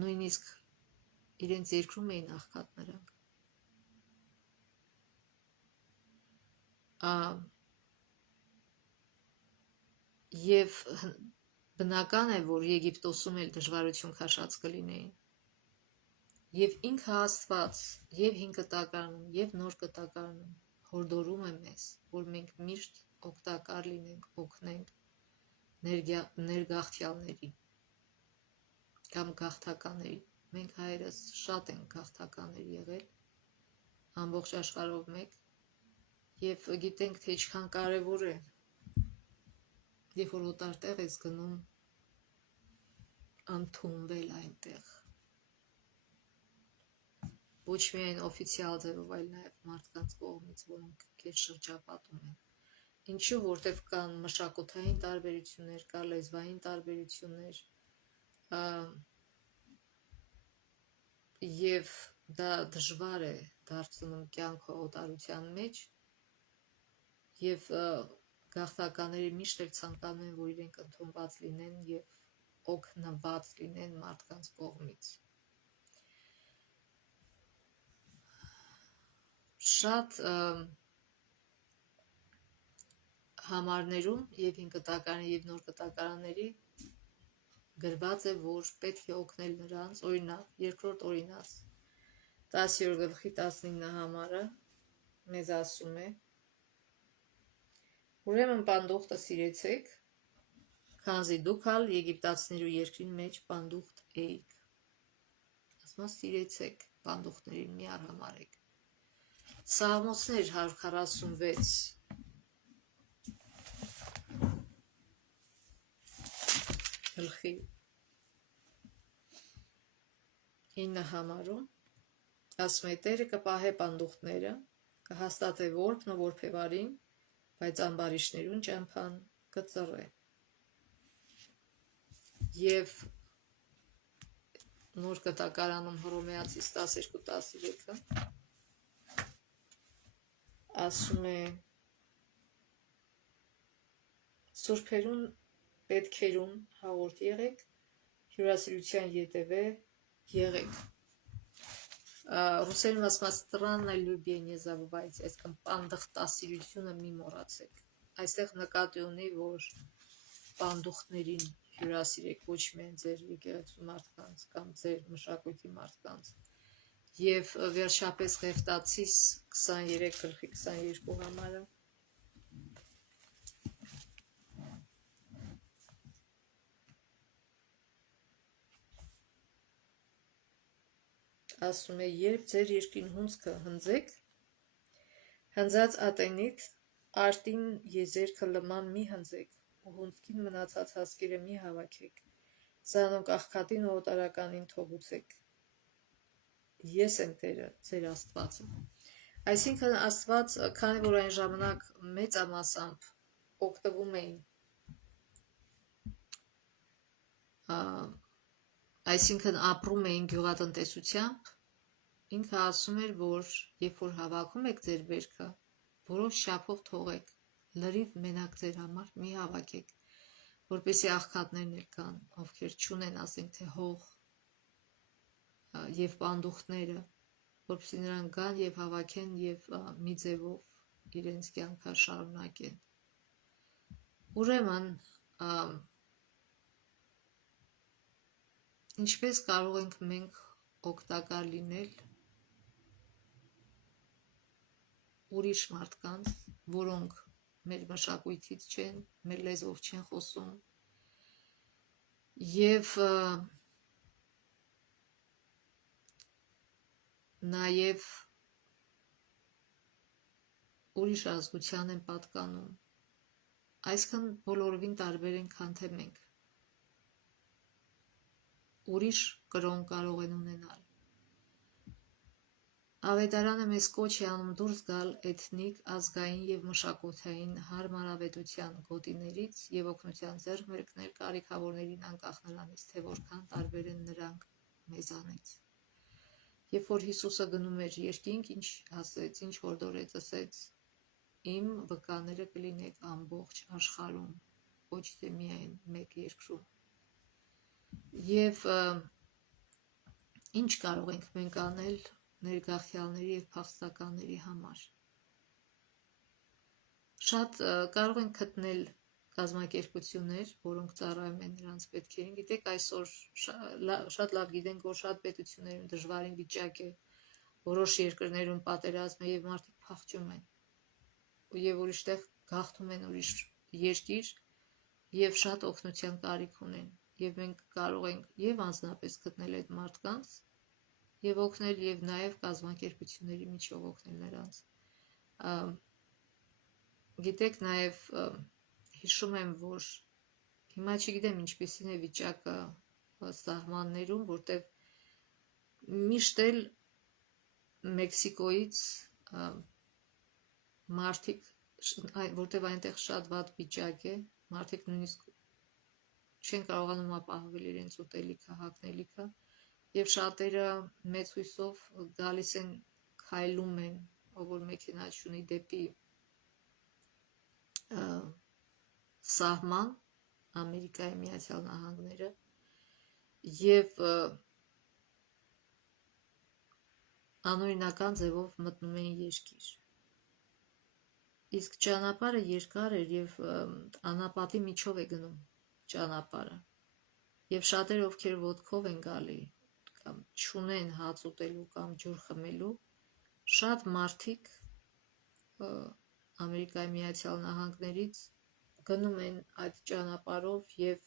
նույնիսկ իրենց երկրում էին աղքատ նրանք։ Եվ բնական է, որ Եգիպտոսում էլ դժվարություն քաշած կլինեին։ Եվ ինքը Աստված եւ հին կտակարանում եւ նոր կտակարանում հորդորում է մեզ, որ մենք միշտ օգտակար լինենք, օգնենք ներգաղթյալների կամ գաղթականների։ Մենք հայերս շատ ենք գաղթականներ եղել, ամբողջ աշխարհով մեկ, եւ գիտենք, թե ինչքան կարեւոր է, երբ որ օտար տեղ ես գնում, ընդունվել այնտեղ։ Ոչ միայն օֆիցիալ ձևով, այլ նաեւ մարդկանց կողմից, որոնք քեզ շրջապատում են։ Ինչու, որտեվ կան մշակութային տարբերություններ, կա լեզվային տարբերություններ, եւ դա դժվար է դարձնում կյանքը օտարության մեջ, եւ գաղթականները միշտ էլ ցանկանում են, որ իրենք ընդունված լինեն եւ օգնված լինեն մարդկանց կողմից։ Շատ համարներում եւ հին կտակարանի եւ նոր կտակարանների գրված է, որ պետք է օգնել նրանց, օրինակ, երկրորդ օրինաց 10:19 համարը մեզ ասում է. Ուրեմն պանդուխտը սիրեցեք, քանզի դուք ալ եգիպտացիներու երկրին մեջ պանդուխտ էիք։ Ասում սիրեցեք, պանդուխտներին մի արհամարեք։ Սաղմոսներ 146 գլխի 9 համարում ասում է Տերը կպահե պանդուխտները, կհաստատե որբն ու որբևարին, բայց ամբարիշներուն ճամփան կծռե։ Եվ նոր կտակարանում Հռոմեացիս 12:13-ը ասում է Սուրբերուն պետքերուն հաղորդ եղեք, հյուրասիրության ետևե եղեք։ Ռուսերեն ասում է странное любение забывайте, այսինքն պանդխտասիրությունը մի մոռացեք։ Այստեղ նկատի ունի, որ պանդուխտներին հյուրասիրեք ոչ միայն ձեր եկեղեցու մարդկանց կամ ձեր մշակույթի մարդկանց։ Եվ վերջապես Ղևտացիս 23 գլխի 22 համարը ասում է, երբ ձեր երկրին հունձքը հնձեք, հնձած ատենիդ արտին եզերքը լման մի հնձեք, ու հունձքին մնացած հասկերը մի հավաքեք, զանոնք աղքատին ու օտարականին թողուցեք։ Ես եմ Տերը, ձեր Աստվածը։ Այսինքն Աստված, քանի որ այն ժամանակ մեծամասամբ օգտվում էին, այսինքն ապրում էին գյուղատնտեսությամբ, ինքը ասում էր, որ երբ որ հավաքում եք ձեր բերքը, որով շափով թողեք, լրիվ մենակ ձեր համար մի հավաքեք, որպեսզի աղքատներն էլ կան, ովքեր չունեն, ասենք թե հող եւ պանդուխտները, որպեսզի նրանք գան եւ հավաքեն եւ մի ձևով իրենց կյանքը շարունակեն։ Ուրեմն ինչպես կարող ենք մենք օգտակար լինել ուրիշ մարդկանց, որոնք մեր մշակույթից չեն, մեր լեզվով չեն խոսում, Եվ նաև ուրիշ ազգության են պատկանում, այսքան բոլորովին տարբեր են, քան թե մենք, ուրիշ կրոն կարող են ունենալ։ Ավետարանը մեզ կոչ է անում դուրս գալ էթնիկ, ազգային և մշակութային հարմարավետության գոտիներից և օգնության ձեռք մեկնել կարիքավորներին անկախ նրանից, թե որքան տարբեր են նրանք մեզանից։ Երբ որ Հիսուսը գնում էր երկինք, ինչ ասեց, ինչ հորդորեց, ասեց. «Իմ վկաները կլինեք ամբողջ աշխարհում, ոչ թե միայն մեկ երկրում»։ Եվ ինչ կարող ենք մենք անել ներգաղթյալների և փախստականների համար։ Շատ կարող ենք գտնել կազմակերպություններ, որոնք ծառայում են նրանց պետքերին։ Գիտեք, այսօր շատ լավ գիտենք, որ շատ պետություններում դժվարին վիճակ է, որոշ երկրներում պատերազմ է և մարդիկ փախչում են և ուրիշտեղ գաղթում են ուրիշ երկիր և շատ օգնության կարիք ունեն, և մենք կարող ենք և անձնապես գտնել այդ մարդկանց և օգնել, և նաև կազմակերպությունների միջով օգնել նրանց։ Գիտեք, նաև հիշում եմ, որ հիմա չգիտեմ ինչպիսին է վիճակը սահմաններում, որտեղ միշտ էլ Մեքսիկոից մարդիկ, որտեղ այնտեղ շատ վատ վիճակ է, մարդիկ նույնիսկ չեն կարողանում ապահովել իրենց ուտելիքը, հագնելիքը, և շատերը մեծ հույսով գալիս են, քայլում են, ով որ մեքենա չունի, դեպի սահման, Ամերիկայի Միացյալ Նահանգները, և անօրինական ձևով մտնում էին երկիր։ Իսկ ճանապարհը երկար էր և անապատի միջով է գնում ճանապարհը, և շատերը, ովքեր ոտքով են գալի կամ չունեն հաց ուտելու կամ ջուր խմելու, շատ մարդիկ Ամերիկայի Միացյալ Նահանգներից գնում են այդ ճանապարհով և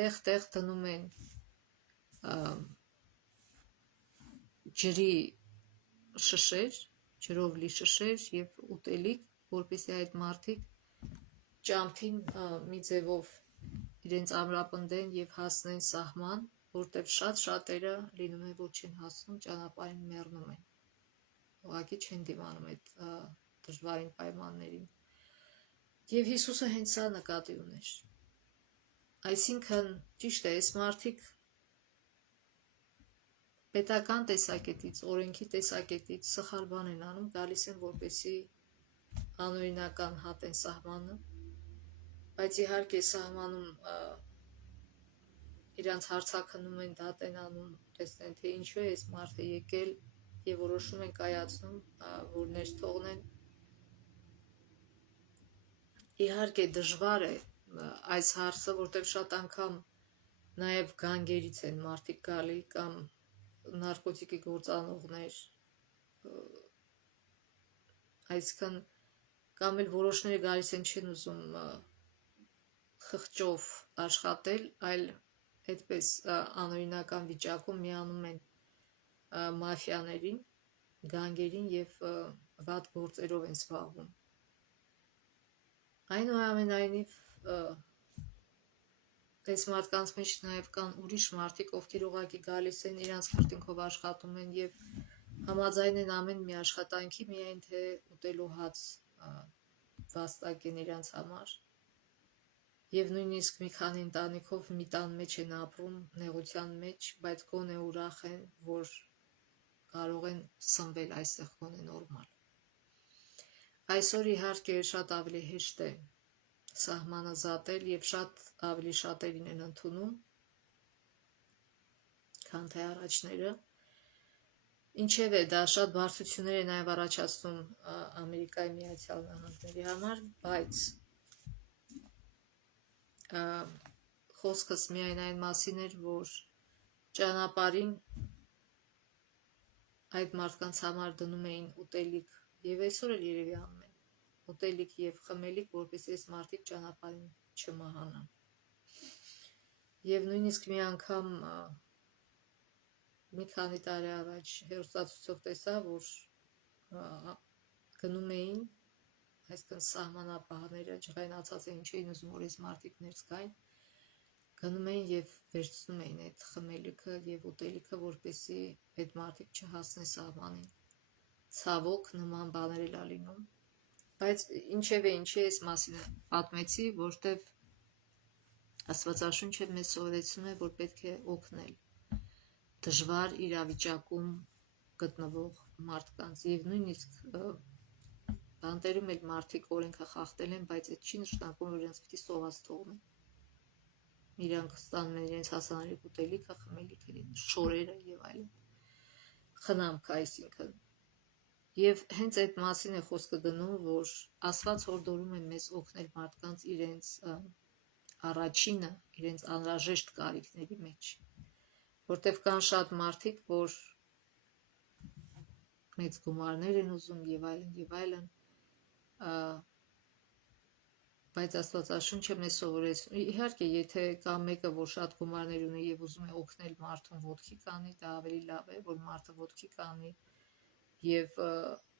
տեղ-տեղ դնում են ջրի շշեր, ջրով լի շշեր և ուտելիք, որպեսզի այդ մարդիկ ճամփին մի ձևով իրենց ամրապնդեն և հասնեն սահման, որտեղ շատ շատերը լինում է, որ չեն հասնում, ճանապարհին մեռնում են, ուղղակի չեն դիմանում այդ դժվարին պայմաններին։ Եվ Հիսուսը հենց սա նկատի ուներ։ Այսինքն, ճիշտ է, այս մարդիկ պետական տեսակետից, օրենքի տեսակետից սխալ բան են անում, գալիս են, որպեսզի անօրինական հատեն սահմանը, բայց իհարկե սահմանում իրանց հարցաքննում են, դատ են անում, տեսնեն, թե ինչու է այս մարդը եկել, և որոշում են կայացնում, որ ներս թողնեն։ Իհարկե դժվար է այս հարցը, որտեղ շատ անգամ նաև գանգերից են մարդիկ գալի կամ նարկոտիկի գործանողներ, այսինքն կամ էլ որոշները գալիս են, չեն ուզում խղճով աշխատել, այլ այդպես անօրինական վիճակում միանում են մաֆիաներին, գանգերին և վատ գործերով են զբաղվում։ Այնուամենայնիվ, այս մարդկանց մեջ նաև կան ուրիշ մարդիկ, ովքեր ուղղակի գալիս են, իրանց քրտինքով աշխատում են և համաձայն են ամեն մի աշխատանքի, միայն թե ուտելու հաց վաստակեն իրանց համար, և նույնիսկ մի քանի ընտանիքով մի տան մեջ են ապրում, նեղության մեջ, բայց գոնե ուրախ են, որ կարող են սնվել այստեղ, գոնե նորմալ։ Այսօր իհարկե շատ ավելի հեշտ է սահմանը զատել և շատ ավելի շատերին են ընդունում, քան թե առաջները։ Ինչևէ, դա շատ բարձրություններ է նաև առաջացնում Ամերիկայի Միացյալ Նահանգների համար, բայց խոսքս միայն այն մասին էր, որ ճանապարհին այդ մարդկանց համար դնում էին ուտելիք, և այսօր էլ երևի անում են, ուտելիք և խմելիք, որպեսզի այս մարդիկ ճանապարհին չմահանան։ Եվ նույնիսկ մի անգամ մի քանի տարի առաջ հեռուստացույցով տեսա, որ գնում էին, այսինքն սահմանապահները ջղայնացած էին, չէին ուզում որ այս մարդիկ ներս գային, գնում էին եւ վերցնում էին այդ խմելիքը եւ ուտելիքը, որպեսզի այդ մարդիկ չհասնեն սահմանին։ Ցավոք նման բաներ էլ ա լինում, բայց ինչևէ ինչի այս մասին պատմեցի, որտեվ Աստվածաշունչը մեզ սովորեցնում է, որ պետք է օգնել դժվար իրավիճակում գտնվող մարդկանց եւ նույնիսկ բանտերում էլ մարդիկ օրենքը խախտել են, բայց այդ չի նշանակում, որ իրենց պիտի սոված թողնեն։ Իրանք ստանում են իրենց հասանելիք ուտելիքը, խմելիքը, շորերը եւ այլն։ Խնամք, այսինքն։ Եվ հենց այդ մասին է խոսքը գնում, որ Աստված հորդորում է մեզ օգնել մարդկանց իրենց առաջինը, իրենց անհրաժեշտ կարիքների մեջ, որտեղ կան շատ մարդիկ, որ մեծ գումարներ են ուզում եւ այլն, բայց Աստվածաշունչը մեզ սովորեցնում, իհարկե, եթե կա մեկը, որ շատ գումարներ ունի եւ ուզում է օգնել մարդուն ոտքի կանի, դա ավելի լավ է, որ մարդը ոտքի կանի եւ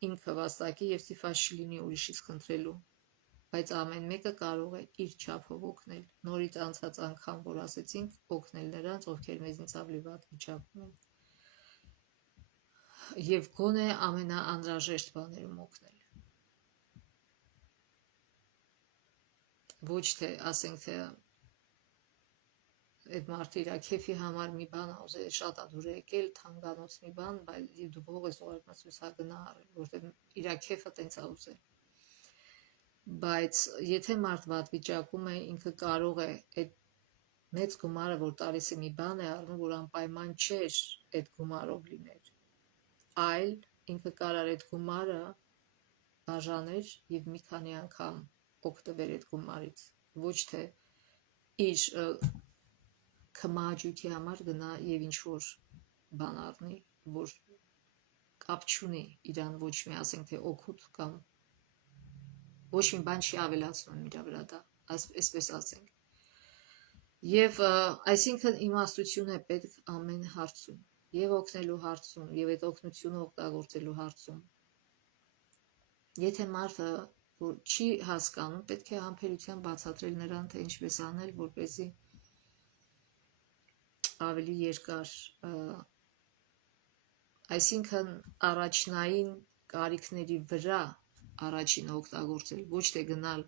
ինքը վաստակի եւ ստիպված չլինի ուրիշից խնդրելու, բայց ամեն մեկը կարող է իր չափով օգնել, նորից անցած անգամ, որ ասեցինք, օգնել նրանց, ովքեր մեզնից ավելի վատ վիճակում են եւ գոնե ամենաանհրաժեշտ բաներում օգնել։ Ոչ թե ասենք թե այդ մարդը իր քեֆի համար մի բան ուզել, շատ ադուր է եկել, թանկանոց մի բան, բայց դու փող ես ուղարկում, սա գնա առել, որտեղ իր քեֆը տենց է ուզել։ Բայց եթե մարդ վատ վիճակում է, ինքը կարող է այդ մեծ գումարը, որ տալիս է մի բան է առնում, որ անպայման չէր այդ գումարով լիներ, այլ ինքը կարող այդ գումարը բաժաներ եւ մի քանի անգամ օգտվել այդ գումարից, ոչ թե իր քմահաճույքի համար գնա եւ ինչ որ բան առնի, որ կապ չունի իրան, ոչ մի ասենք թե օգուտ կամ ոչ մի բան չի ավելացնում իր վրա դա, այսպես ասենք։ Եվ այսինքն իմաստություն է պետք ամեն հարցում, եւ օգնելու հարցում, եւ այդ օգնությունը օգտագործելու հարցում։ Եթե մարդը որ չի հասկանում, պետք է համբերությամբ բացատրել նրան, թե ինչպես անել, որպեսզի ավելի երկար, այսինքն առաջնային կարիքների վրա առաջինը օգտագործել, ոչ թե գնալ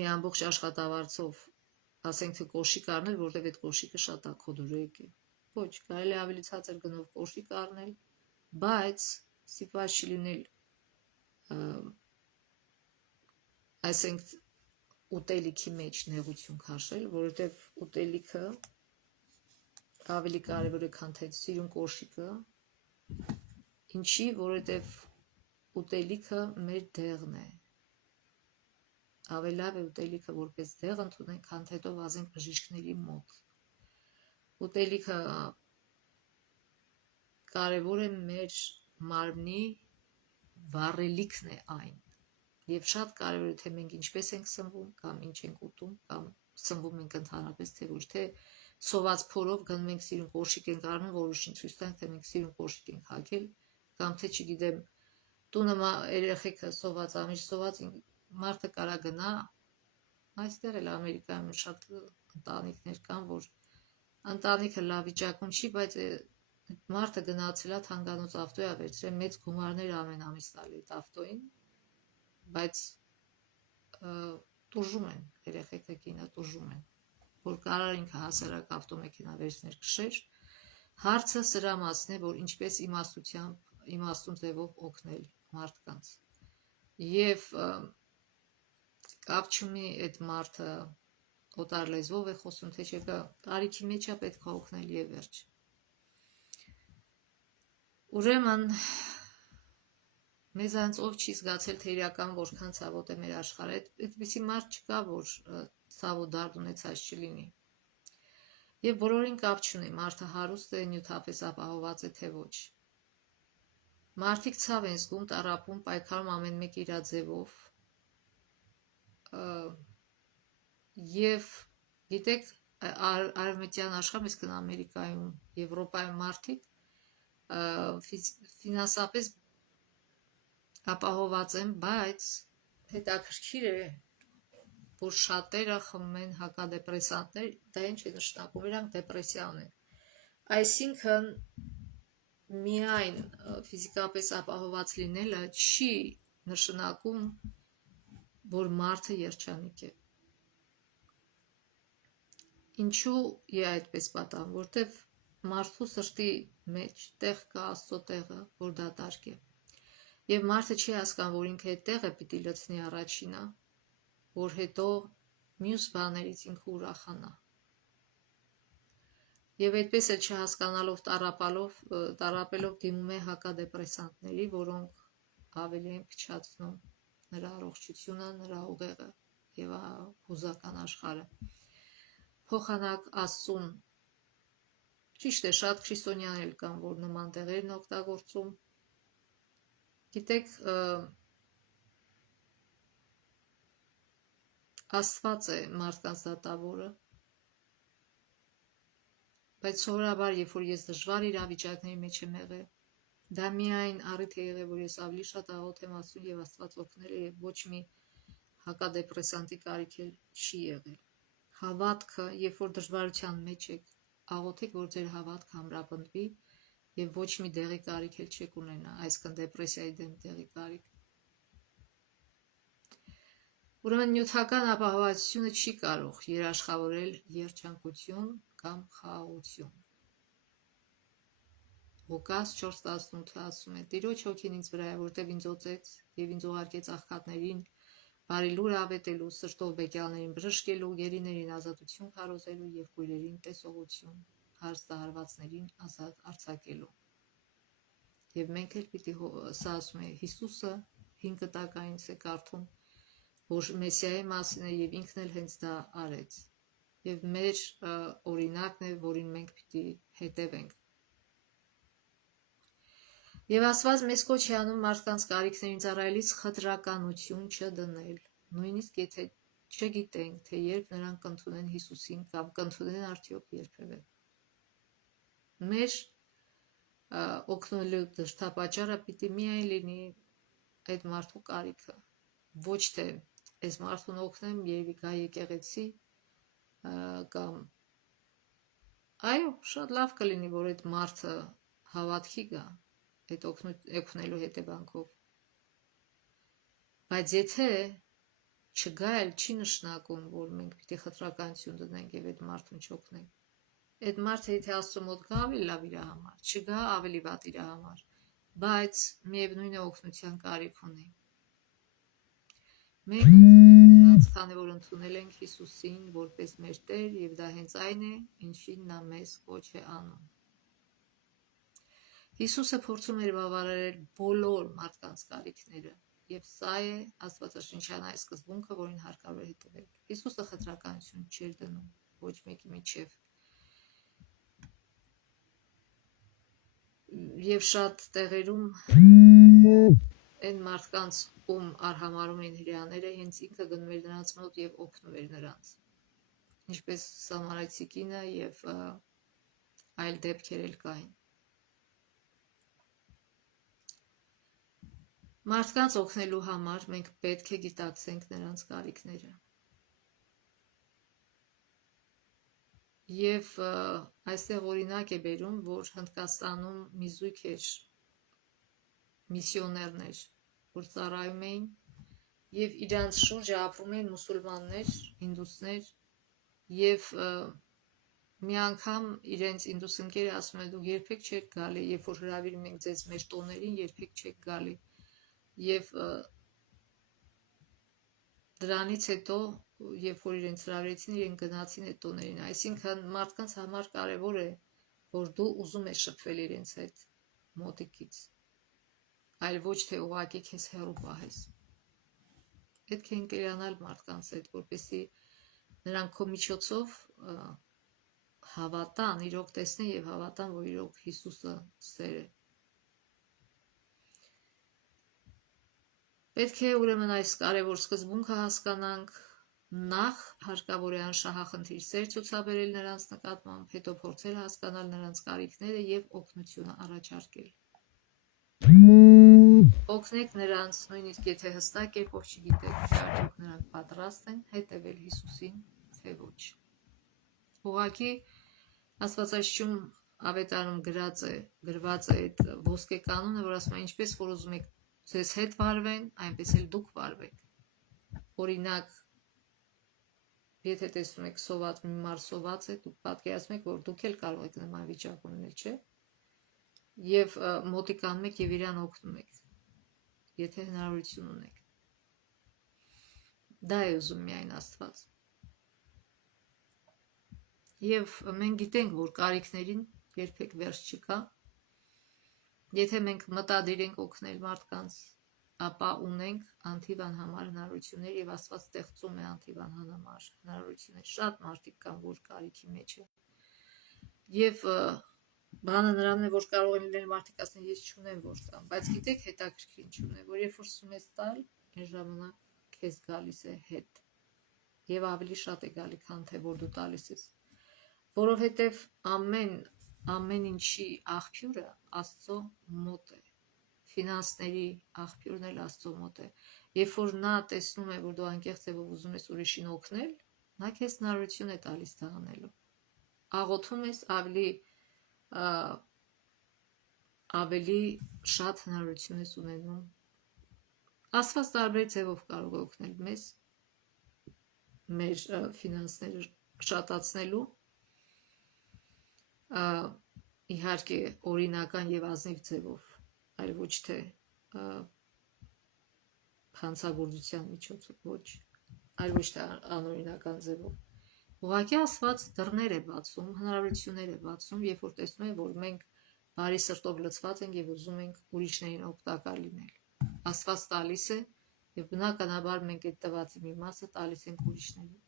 մի ամբողջ աշխատավարձով, ասենք թե կոշիկ առնել, որտեղ այդ կոշիկը շատ է քո դուր եկել։ Ոչ, կարելի է ավելի ցածր գնով կոշիկ առնել, բայց ստիպված չլինել այսենք ուտելիքի մեջ նեղություն քաշել, որովհետև ուտելիքը ավելի կարևոր է, քան թե սիրուն կոշիկը, ինչի, որովհետև ուտելիքը մեր դեղն է, ավելի լավ է ուտելիքը որպես դեղ ընդունենք, քան թե հետո վազենք բժիշկների մոտ։ Ուտելիքը կարևոր է մեր մարմնի վառելիքն է այն, եւ շատ կարևոր է, թե մենք ինչպես ենք սնվում, կամ ինչ ենք ուտում, կամ սնվում ենք ընդհանրապես, թե ոչ թե սոված փորով գնում ենք սիրուն կոշիկ ենք առնում, որ ուրիշին ցույց տանք, թե մենք սիրուն կոշիկ ենք հագել, կամ թե չգիտեմ, տունը երեխեքը սոված ամիշ սոված մարդը կարա գնա, այստեղ էլ Ամերիկայում շատ ընտանիքներ կան, որ ընտանիքը լավ վիճակում չի, բայց մարդը գնացել է թանկանոց ավտո է վերցրել, մեծ գումարներ ամեն ամիս տալի այդ ավտոին, բայց տուժում են, երեխեքը կինը տուժում են, որ կարող ինքը հասարակ ավտոմեքենա վերցներ քշեր, հարցը սրա մասն է, որ ինչպես իմաստուն ձևով օգնել մարդկանց, եւ կապ չունի այդ մարդը օտար լեզվով է խոսում, թե չէ, տարիքի մեջ է պետք է օգնել եւ վերջ։ Ուրեմն մեզանց ով չի զգացել, թե իրական որքան ցավոտ է մեր աշխարհը, այդպիսի մարդ չկա, որ ցավ ու դարդ ունեցած չլինի։ Եվ բոլորին կապ չունի, մարդը հարուստ է, նյութապես ապահոված է, թե ոչ։ Մարդիկ ցավ են զգում, տառապում, պայքարում ամեն մեկ իր ձևով։ Եվ գիտեք, արևմտյան աշխարհում, իսկ Ամերիկայում, Եվրոպայում մարդիկ ֆինանսապես ապահոված են, բայց հետաքրքիր է, որ շատերը խմում են հակադեպրեսանտներ, դա ինչ է նշանակում, իրանք դեպրեսիա ունեն։ Այսինքն միայն ֆիզիկապես ապահոված լինելը չի նշանակում, որ մարդը երջանիկ է։ Ինչու է այդպես պատահում, որտեվ մարդու սրտի մեջ տեղ կա Աստծո տեղը, որ դատարկ է։ Եվ մարդը չի հասկանում, որ ինքը այդ տեղը պիտի լցնի առաջինը, որ հետո մյուս բաներից ինքը ուրախանա։ Եվ այդպես էլ չհասկանալով, տառապելով դիմում է հակադեպրեսանտների, որոնք ավելի են փչացնում նրա առողջությունը, նրա ուղեղը եւ հուզական աշխարհը։ Փոխանակ Աստծուն, ճիշտ է, շատ քրիստոնյաներ կան, որ նման տեղերն օգտագործում։ Գիտեք, Աստված է մարդկանց դատավորը, բայց սովորաբար, երբ որ ես դժվար իրավիճակների մեջ եմ եղել, դա միայն առիթ է եղել, որ ես ավելի շատ աղոթ եմ Աստծուն եւ Աստված օգնել է եւ ոչ մի հակադեպրեսանտի կարիք էլ չի եղել։ Հավատքը, երբ որ դժվարության մեջ եք, աղոթեք, որ ձեր հավատքը ամրապնդվի եւ ոչ մի դեղի կարիք էլ չեք ունենա, այսինքն դեպրեսիայի դեմ դեղի կարիք։ Ուրեմն նյութական ապահովվածությունը չի կարող երաշխավորել երջանկություն կամ խաղաղություն։ Ղուկաս 4:18-ը ասում է. Տիրոջ հոգին ինձ վրա է, որտև ինձ օծեց եւ ինձ ուղարկեց աղքատներին բարի լուր ավետելու, սրտով բեկյալներին բժշկելու, գերիներին ազատություն քարոզելու եւ կույրերին տեսողություն, հարց տահարվածներին ազատ արձակելու։ Եվ մենք էլ պիտի, սա ասում է Հիսուսը 5 տակայինս է կարդում, որ Մեսիայի մասին է եւ ինքն էլ հենց դա արեց։ Եվ մեր օրինակն է, որին մենք պիտի հետևենք։ Եվ Աստված մեզ կոչ է անում մարդկանց կարիքներին ծառայելիս խտրականություն չդնել, նույնիսկ եթե չգիտենք, թե երբ նրանք կընդունեն Հիսուսին կամ կընդունեն արդյոք երբևէ։ Մեր օգնելու դրդապատճառը պիտի միայն լինի այդ մարդու կարիքը, ոչ թե այս մարդուն օգնեմ, երևի գա եկեղեցի կամ այո, շատ լավ կլինի, որ այդ մարդը հավատքի գա այդ օգնելու հետևանքով։ Բայց եթե չգա էլ չի նշանակում, որ մենք պիտի խտրականություն դնենք եւ այդ մարդուն չօգնենք։ Այդ մարդը եթե Աստծո մոտ գա, ավելի լավ իր համար, չգա ավելի վատ իր համար, բայց միևնույն է օգնության կարիք ունի։ Մենք նրանց, քանի որ ընդունել ենք Հիսուսին որպես մեր Տեր, եւ դա հենց այն է, ինչին նա մեզ կոչ է անում։ Հիսուսը փորձում էր բավարարել բոլոր մարդկանց կարիքները, եւ սա է Աստվածաշնչյան այս սկզբունքը, որին հարկավոր է հետևել։ Հիսուսը խտրականություն չէր դնում ոչ մեկի միջև։ Եվ շատ տեղերում այն մարդկանց, ում արհամարհում էին հրեաները, հենց ինքը գնում էր նրանց մոտ եւ օգնում էր նրանց։ Ինչպես Սամարացի կինը եւ այլ դեպքեր էլ կային։ Մարդկանց օգնելու համար մենք պետք է գիտակցենք նրանց կարիքները։ Եվ այստեղ օրինակ է բերում, որ Հնդկաստանում մի զույգ էր միսիոներներ, որ ծառայում էին եւ իրանց շուրջը ապրում էին մուսուլմաններ, հինդուսներ եւ մի անգամ իրենց ինդուս ընկերը ասում է դուք երբեք չեք գալի, երբ որ հրավիրում ենք ձեզ մեր տոներին, երբեք չեք գալի։ Եվ դրանից հետո, երբ որ իրենց հրավիրեցին, իրենք գնացին այդ տոներին։ Այսինքն մարդկանց համար կարևոր է, որ դու ուզում ես շփվել իրենց հետ մոտիկից, այլ ոչ թե ուղղակի քեզ հեռու պահես։ Պետք է ընկերանալ մարդկանց հետ, որպեսզի նրանք քո միջոցով հավատան, իրոք տեսնեն եւ հավատան, որ իրոք Հիսուսը սեր է։ Պետք է ուրեմն այս կարևոր սկզբունքը հասկանանք նախ հարկավոր է անշահախնդիր սեր ցուցաբերել նրանց նկատմամբ, հետո փորձել հասկանալ նրանց կարիքները եւ օգնությունը առաջարկել։ Օգնեք նրանց, նույնիսկ եթե հստակ կերպով չգիտեք, թե արդյոք նրանք պատրաստ են հետևել Հիսուսին, թե ոչ։ Ուղղակի Աստվածաշունչում ավետարանում գրված է այդ ոսկե կանոնը, որ ասում է ինչպես որ ուզում եք ձեզ հետ վարվեն, այնպես էլ դուք վարվեք։ Օրինակ, եթե տեսնում եք մի մարդ սոված է, դուք պատկերացնում եք, որ դուք էլ կարող եք նման վիճակ ունենալ, չէ՞։ Եվ մոտիկանում եք եւ իրան օգնում եք, եթե հնարավորություն ունեք։ Դա է ուզում միայն Աստված։ Եվ մենք գիտենք, որ կարիքներին երբեք վերջ չկա։ Եթե մենք մտադիր ենք օգնել մարդկանց, ապա ունենք անթիվ անհամար հնարավորություններ եւ Աստված ստեղծում է անթիվ անհամար հնարավորություններ։ Շատ մարդիկ կան, որ կարիքի մեջ են։ Եվ բանը նրանն է, որ կարող են լինել մարդիկ ասեն ես չունեմ որ տամ, բայց գիտեք հետաքրքիր ինչ ունե, որ երբ որ սկսում ես տալ, այն ժամանակ քեզ գալիս է հետ եւ ավելի շատ է գալի, քան թե որ դու տալիս ես, որովհետեւ ամեն ինչի աղբյուրը Աստծո մոտ է, ֆինանսների աղբյուրն էլ Աստծո մոտ է, երբ որ նա տեսնում է, որ դու անկեղծ ձևով ուզում ես ուրիշին օգնել, նա քեզ հնարավորություն է տալիս դա անելու, աղոթում ես ավելի շատ հնարավորություն ես ունենում, Աստված տարբեր ձևով կարող է օգնել մեզ, մեր ֆինանսները շատացնելու, իհարկե օրինական եւ ազնիվ ձևով, այլ ոչ թե հանցագործության միջոցով, ոչ, այլ ոչ թե անօրինական ձևով։ Ուղղակի Աստված դռներ է բացում, հնարավորություններ է բացում, երբ որ տեսնում է, որ մենք բարի սրտով լցված ենք եւ ուզում ենք ուրիշներին օգտակար լինել։ Աստված տալիս է եւ բնականաբար մենք այդ տվածի մի մասը տալիս ենք ուրիշներին։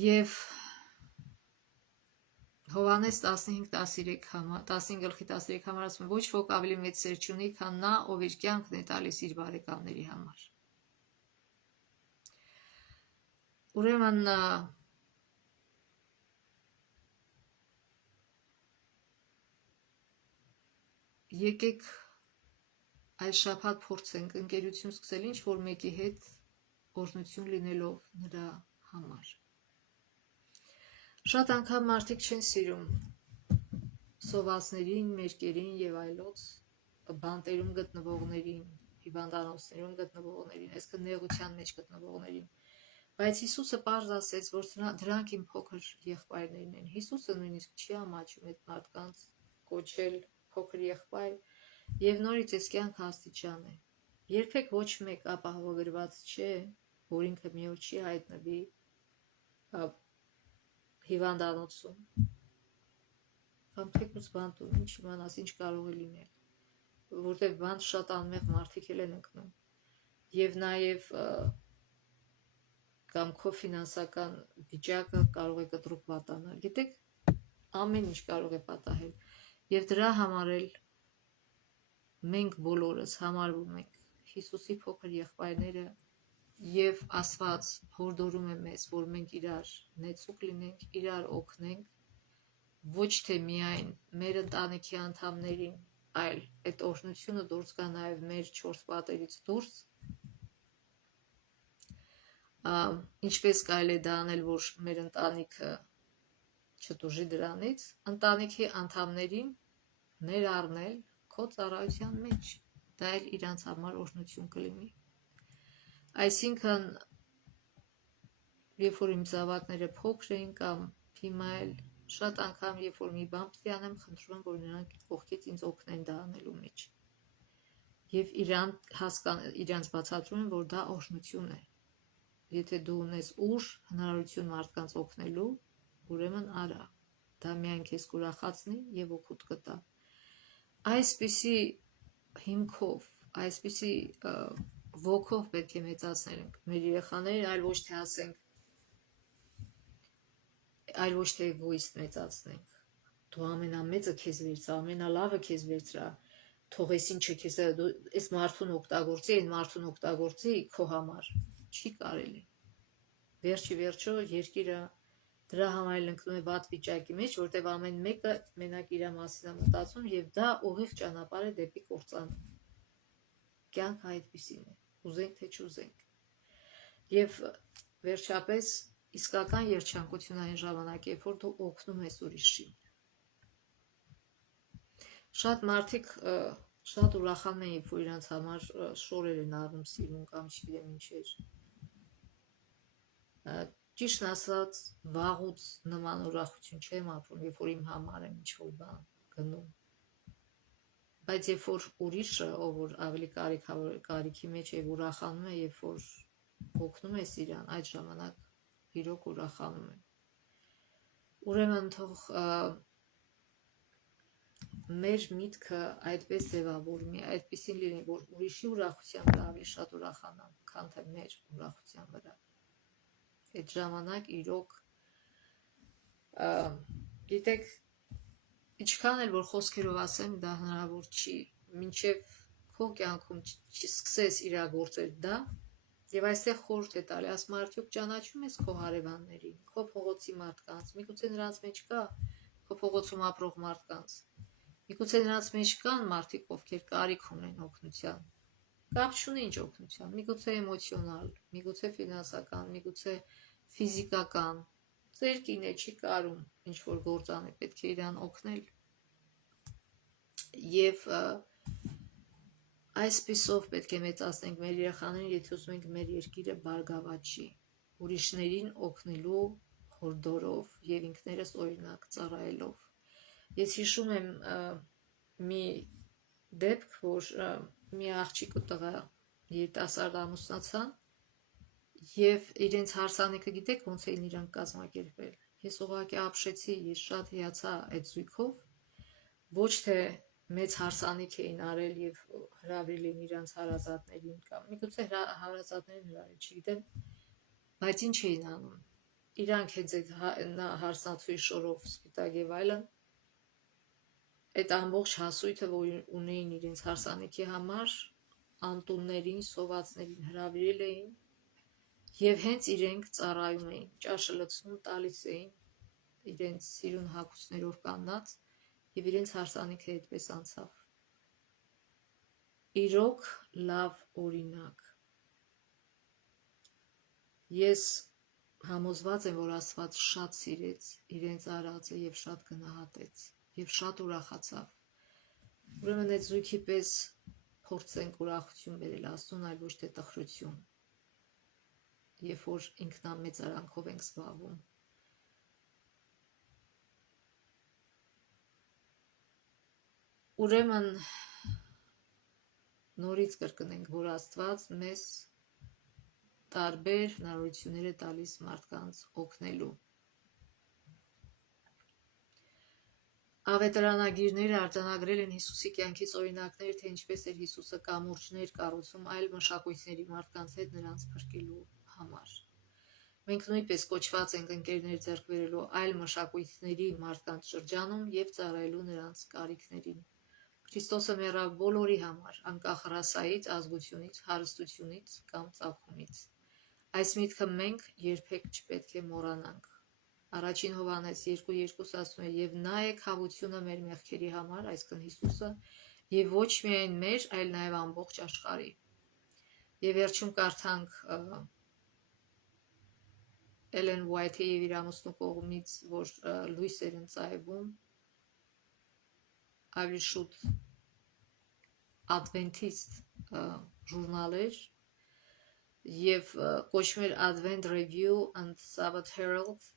Եվ Հովհաննես 15:13 համար ասում է, ոչ ոք ավելի մեծ սեր չունի, քան նա, ով իր կյանքն է տալիս իր բարեկամների համար։ Ուրեմն եկեք այս շաբաթ փորձենք ընկերություն սկսել ինչ որ մեկի հետ օրհնություն լինելով նրա համար։ Շատ անգամ մարդիկ չեն սիրում սովածներին, մերկերին եւ այլոց, բանտերում գտնվողներին, հիվանդանոցներում գտնվողներին, այսինքն նեղության մեջ գտնվողներին։ Բայց Հիսուսը պարզ ասեց, որ դրանք իմ փոքր եղբայրներն են։ Հիսուսը նույնիսկ չի ամաչում այդ մարդկանց կոչել փոքր եղբայր եւ նորից այս կյանքը աստիճան է։ Երբեք ոչ մեկ ապահովագրված չէ, որ ինքը մի օր չի հայտնվի հիվանդանոցում կամ թեկուզ բանտում, ինչ իմանաս, ինչ կարող է լինել, որտեղ բանտ շատ անմեղ մարդիկ էլ են ընկնում եւ նաեւ կամ քո ֆինանսական վիճակը կարող է կտրուկ վատանալ, գիտեք, ամեն ինչ կարող է պատահել եւ դրա համար էլ մենք բոլորս համարվում ենք Հիսուսի փոքր եղբայրները եւ Աստված հորդորում է մեզ, որ մենք իրար նեցուկ լինենք, իրար օգնենք, ոչ թե միայն մեր ընտանիքի անդամներին, այլ այդ օրհնությունը դուրս գա նաեւ մեր 4 պատերից դուրս։ Ինչպես կարելի է դա անել, որ մեր ընտանիքը չտուժի դրանից, ընտանիքի անդամներին ներառնել քո ծառայության մեջ, դա էլ իրանց համար օրհնություն կլինի։ Այսինքն, երբ որ իմ զավակները փոքր էին կամ հիմա էլ շատ անգամ, երբ որ մի բան պետք է անեմ, խնդրում եմ, որ նրանք կողքից ինձ օգնեն դա անելու մեջ։ Եվ իրանց բացատրում եմ, որ դա օրհնություն է։ Եթե դու ունես ուժ, հնարավորություն մարդկանց օգնելու, ուրեմն արա։ Դա միայն քեզ կուրախացնի եւ օգուտ կտա։ Այսպիսի հիմքով, այսպիսի ոգով պետք է մեծացնենք մեր երեխաներին, այլ ոչ թե ասենք, այլ ոչ թե էգոիստ մեծացնենք։ Դու ամենամեծը քեզ վերցա, ամենալավը քեզ վերցրա, թողես ինչը քեզ այս մարդուն օգտագործի, այն մարդուն օգտագործի քո համար, չի կարելի։ Վերջի վերջո երկիրը դրա համար էլ ընկնում է վատ վիճակի մեջ, որտեղ ամեն մեկը մենակ իր մասին է մտածում եւ դա ուղիղ ճանապարհ է դեպի կործանում։ Կյանքը այդպիսին է, ուզենք թե չուզենք։ Եվ վերջապես իսկական երջանկություն այն ժամանակ է, որ դու օգնում ես ուրիշին։ Շատ մարդիկ շատ ուրախանում են, երբ որ իրանց համար շորեր են առնում սիրուն կամ չգիտեմ ինչեր։ Ճիշտն ասած, վաղուց նման ուրախություն չեմ ապրում, երբ որ իմ համար եմ ինչ-որ բան գնում։ Բայց երբ որ ուրիշը, ով որ ավելի կարիքի մեջ է, ուրախանում է, երբ որ օգնում ես իրան, այդ ժամանակ իրոք ուրախանում եմ։ Ուրեմն թող մեր միտքը այդպես ձևավորվի, այդպեսին լինի, որ ուրիշի ուրախության վրա ավելի շատ ուրախանամ, քան թե մեր ուրախության վրա։ Այդ ժամանակ իրոք գիտեք, ինչքան էլ որ խոսքերով ասեմ, դա հնարավոր չի, մինչև քո կյանքում չսկսես իրագործել դա, եւ այստեղ խորհուրդ է տալի, ասում արդյոք ճանաչում ես քո հարևաններին, քո փողոցի մարդկանց, միգուցե նրանց մեջ կա քո փողոցում ապրող մարդկանց, միգուցե նրանց մեջ կան մարդիկ, ովքեր կարիք ունեն օգնության, կապ չունի ինչ օգնության, միգուցե էմոցիոնալ, միգուցե ֆինանսական, միգուցե ֆիզիկական, ձեր կինը չի կարում ինչ-որ գործ անի, պետք է իրան օգնել։ Եվ այսպիսով պետք է մեծացնենք մեր երեխաներին, եթե ուզում ենք մեր երկիրը բարգավաճի, ուրիշներին օգնելու հորդորով եւ ինքներս օրինակ ծառայելով։ Ես հիշում եմ մի դեպք, որ մի աղջիկ ու տղա երիտասարդ ամուսնացան եւ իրենց հարսանիքը գիտեք ոնց էին իրանք կազմակերպել։ Ես ուղղակի ապշեցի, ես շատ հիացա այդ զույգով, ոչ թե մեծ հարսանիք էին արել եւ հրավիրել էին իրանց հարազատներին կամ միգուցե հարազատներին հրավիրել, չգիտեմ, բայց ինչ էին անում։ Իրանք հենց այդ հարսնացուի շորով սպիտակ եւ այլն այդ ամբողջ հասույթը, որ ունեին իրենց հարսանիքի համար, անտուններին, սովածներին հրավիրել էին եւ հենց իրենք ծառայում էին, ճաշը լցնում տալիս էին իրենց սիրուն հագուստներով կանած եւ իրենց հարսանիքը այդպես անցավ։ Իրոք լավ օրինակ։ Ես համոզված եմ, որ Աստված շատ սիրեց իրենց արածը եւ շատ գնահատեց եւ շատ ուրախացավ։ Ուրեմն այդ զույգի պես փորձենք ուրախություն բերել Աստծուն, այլ ոչ թե տխրություն, երբ որ ինքնամեծարանքով ենք զբաղվում։ Ուրեմն նորից կրկնենք, որ Աստված մեզ տարբեր հնարավորություններ է տալիս մարդկանց օգնելու։ Ավետարանագիրները արձանագրել են Հիսուսի կյանքից օրինակներ, թե ինչպես էր Հիսուսը կամուրջներ կառուցում այլ մշակույթների մարդկանց հետ նրանց փրկելու համար։ Մենք նույնպես կոչված ենք ընկերներ ձեռք բերելու այլ մշակույթների մարդկանց շրջանում եւ ծառայելու նրանց կարիքներին։ Քրիստոսը մեռավ բոլորի համար, անկախ ռասայից, ազգությունից, հարստությունից կամ ծագումից։ Այս միտքը մենք երբեք չպետք է մոռանանք։ Առաջին Հովհաննես 2:2 ասում է. «Եվ նա է քավությունը մեր մեղքերի համար, այսինքն Հիսուսը, եւ ոչ միայն մեր, այլ նաեւ ամբողջ աշխարհի»։ Եվ վերջում կարդանք Էլեն Ուայթի եւ իր ամուսնու կողմից, որ լույս էր ընծայվում, ավելի շուտ Adventist ժուրնալ էր եւ կոչվում էր Advent Review and Sabbath Herald,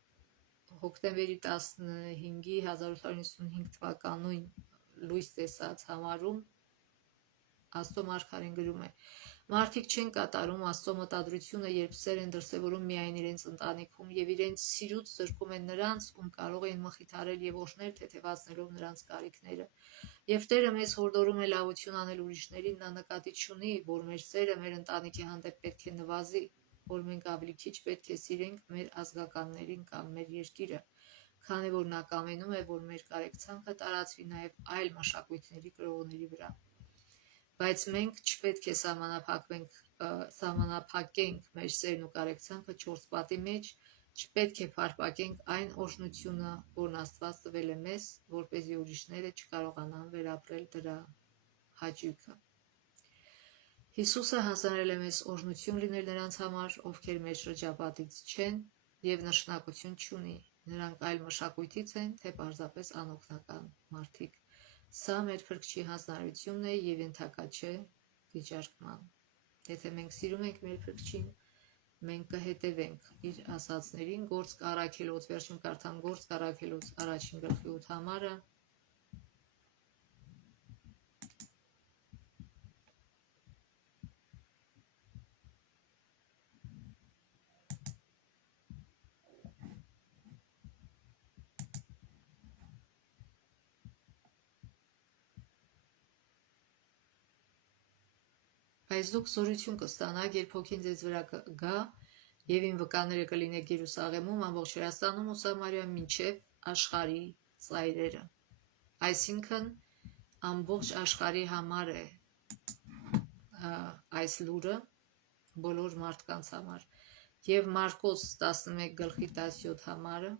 հոկտեմբերի 15-ի 1895 թվականին լույս տեսած համարում Աստծո մարգարեն գրում է. «Մարդիկ չեն կատարում Աստծո մտադրությունը, երբ սեր են դրսևորում միայն իրենց ընտանիքում եւ իրենց սիրուց զրկում են նրանց, ում կարող են մխիթարել եւ օրհնել թեթևացնելով նրանց կարիքները։ Եվ Տերը մեզ հորդորում է լավություն անել ուրիշներին, նա նկատի չունի, որ մեր սերը մեր ընտանիքի հանդեպ պետք է նվազի, որ մենք ավելի քիչ պետք է սիրենք մեր ազգականներին կամ մեր երկիրը, քանի որ նա կամենում է, որ մեր կարեկցանքը տարածվի նաև այլ մշակույթների կրողների վրա։ Բայց մենք չպետք է սահմանափակենք մեր սերն ու կարեկցանքը 4 պատի մեջ, չպետք է փարփակենք այն օրհնությունը, որն Աստված տվել է մեզ, որպեսզի ուրիշները չկարողանան վերապրել դրա հաճույքը։ Հիսուսը հանձնել է մեզ օրհնություն լինել նրանց համար, ովքեր մեր շրջապատից չեն և նշանակություն չունի, նրանք այլ մշակույթից են, թե պարզապես անօգնական մարդիկ։ Սա մեր Փրկչի հանձնարարությունն է և ենթակա չէ վիճարկման։ Եթե մենք սիրում ենք մեր Փրկչին, մենք կհետևենք իր ասածներին։ Գործք առաքելոց, վերջում կարդամ Գործք առաքելոց 1-8 համարը։ Բայց դուք զորություն կստանաք, երբ Հոգին ձեզ վրա գա, և իմ վկաները կլինեք Երուսաղեմում, ամբողջ Հրեաստանում ու Սամարիայում մինչև աշխարհի ծայրերը։ Այսինքն ամբողջ աշխարհի համար է այս լուրը, բոլոր մարդկանց համար։ Եվ Մարկոս 11:17 համարը։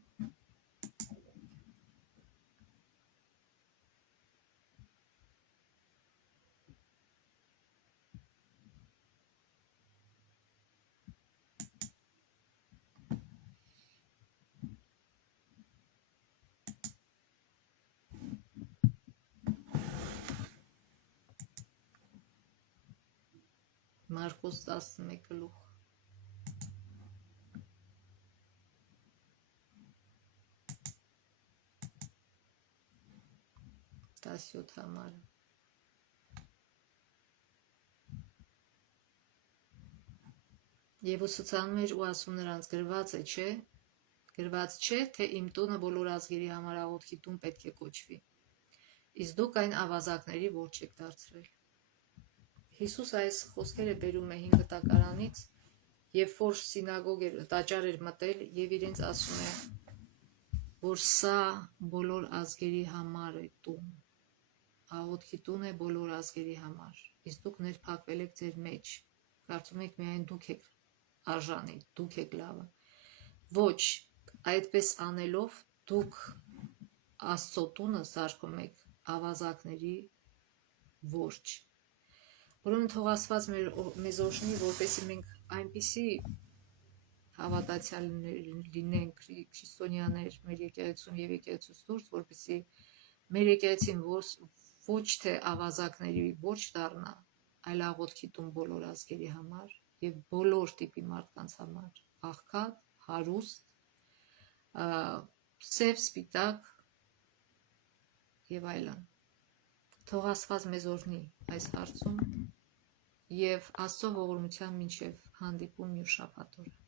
Մարկոս 11:17 համարը։ Եվ ուսուցանում էր ու ասում նրանց. գրված չէ, թե իմ տունը բոլոր ազգերի համար աղոթքի տուն պետք է կոչվի, իսկ դուք այն ավազակների ворջ եք դարձրել։ Հիսուս այս խոսքերը բերում է 5 տակարանից, երբ որ տաճար էր մտել և իրենց ասում է, որ սա բոլոր ազգերի համար է տուն, աղոթքի տուն է բոլոր ազգերի համար, իսկ դուք ներփակվել եք ձեր մեջ, կարծում եք միայն դուք եք արժանի, դուք եք լավը։ Ոչ, այդպես անելով դուք Աստծո տունը սարքում եք ավազակների ворջ։ Ուրեմն թող Աստված մեզ օրհնի, որպեսզի մենք այնպիսի հավատացյալներ լինենք, քրիստոնյաներ մեր եկեղեցում և եկեղեցուց դուրս, որպեսզի մեր եկեղեցին ոչ թե ավազակների ворջ դառնա, այլ աղոթքի տուն բոլոր ազգերի համար և բոլոր տիպի մարդկանց համար՝ աղքատ, հարուստ, սև, սպիտակ և այլն։ Թող Աստված մեզ օրհնի այս հարցում և Աստծո ողորմությամբ մինչև հանդիպում մյուս շաբաթ օրը։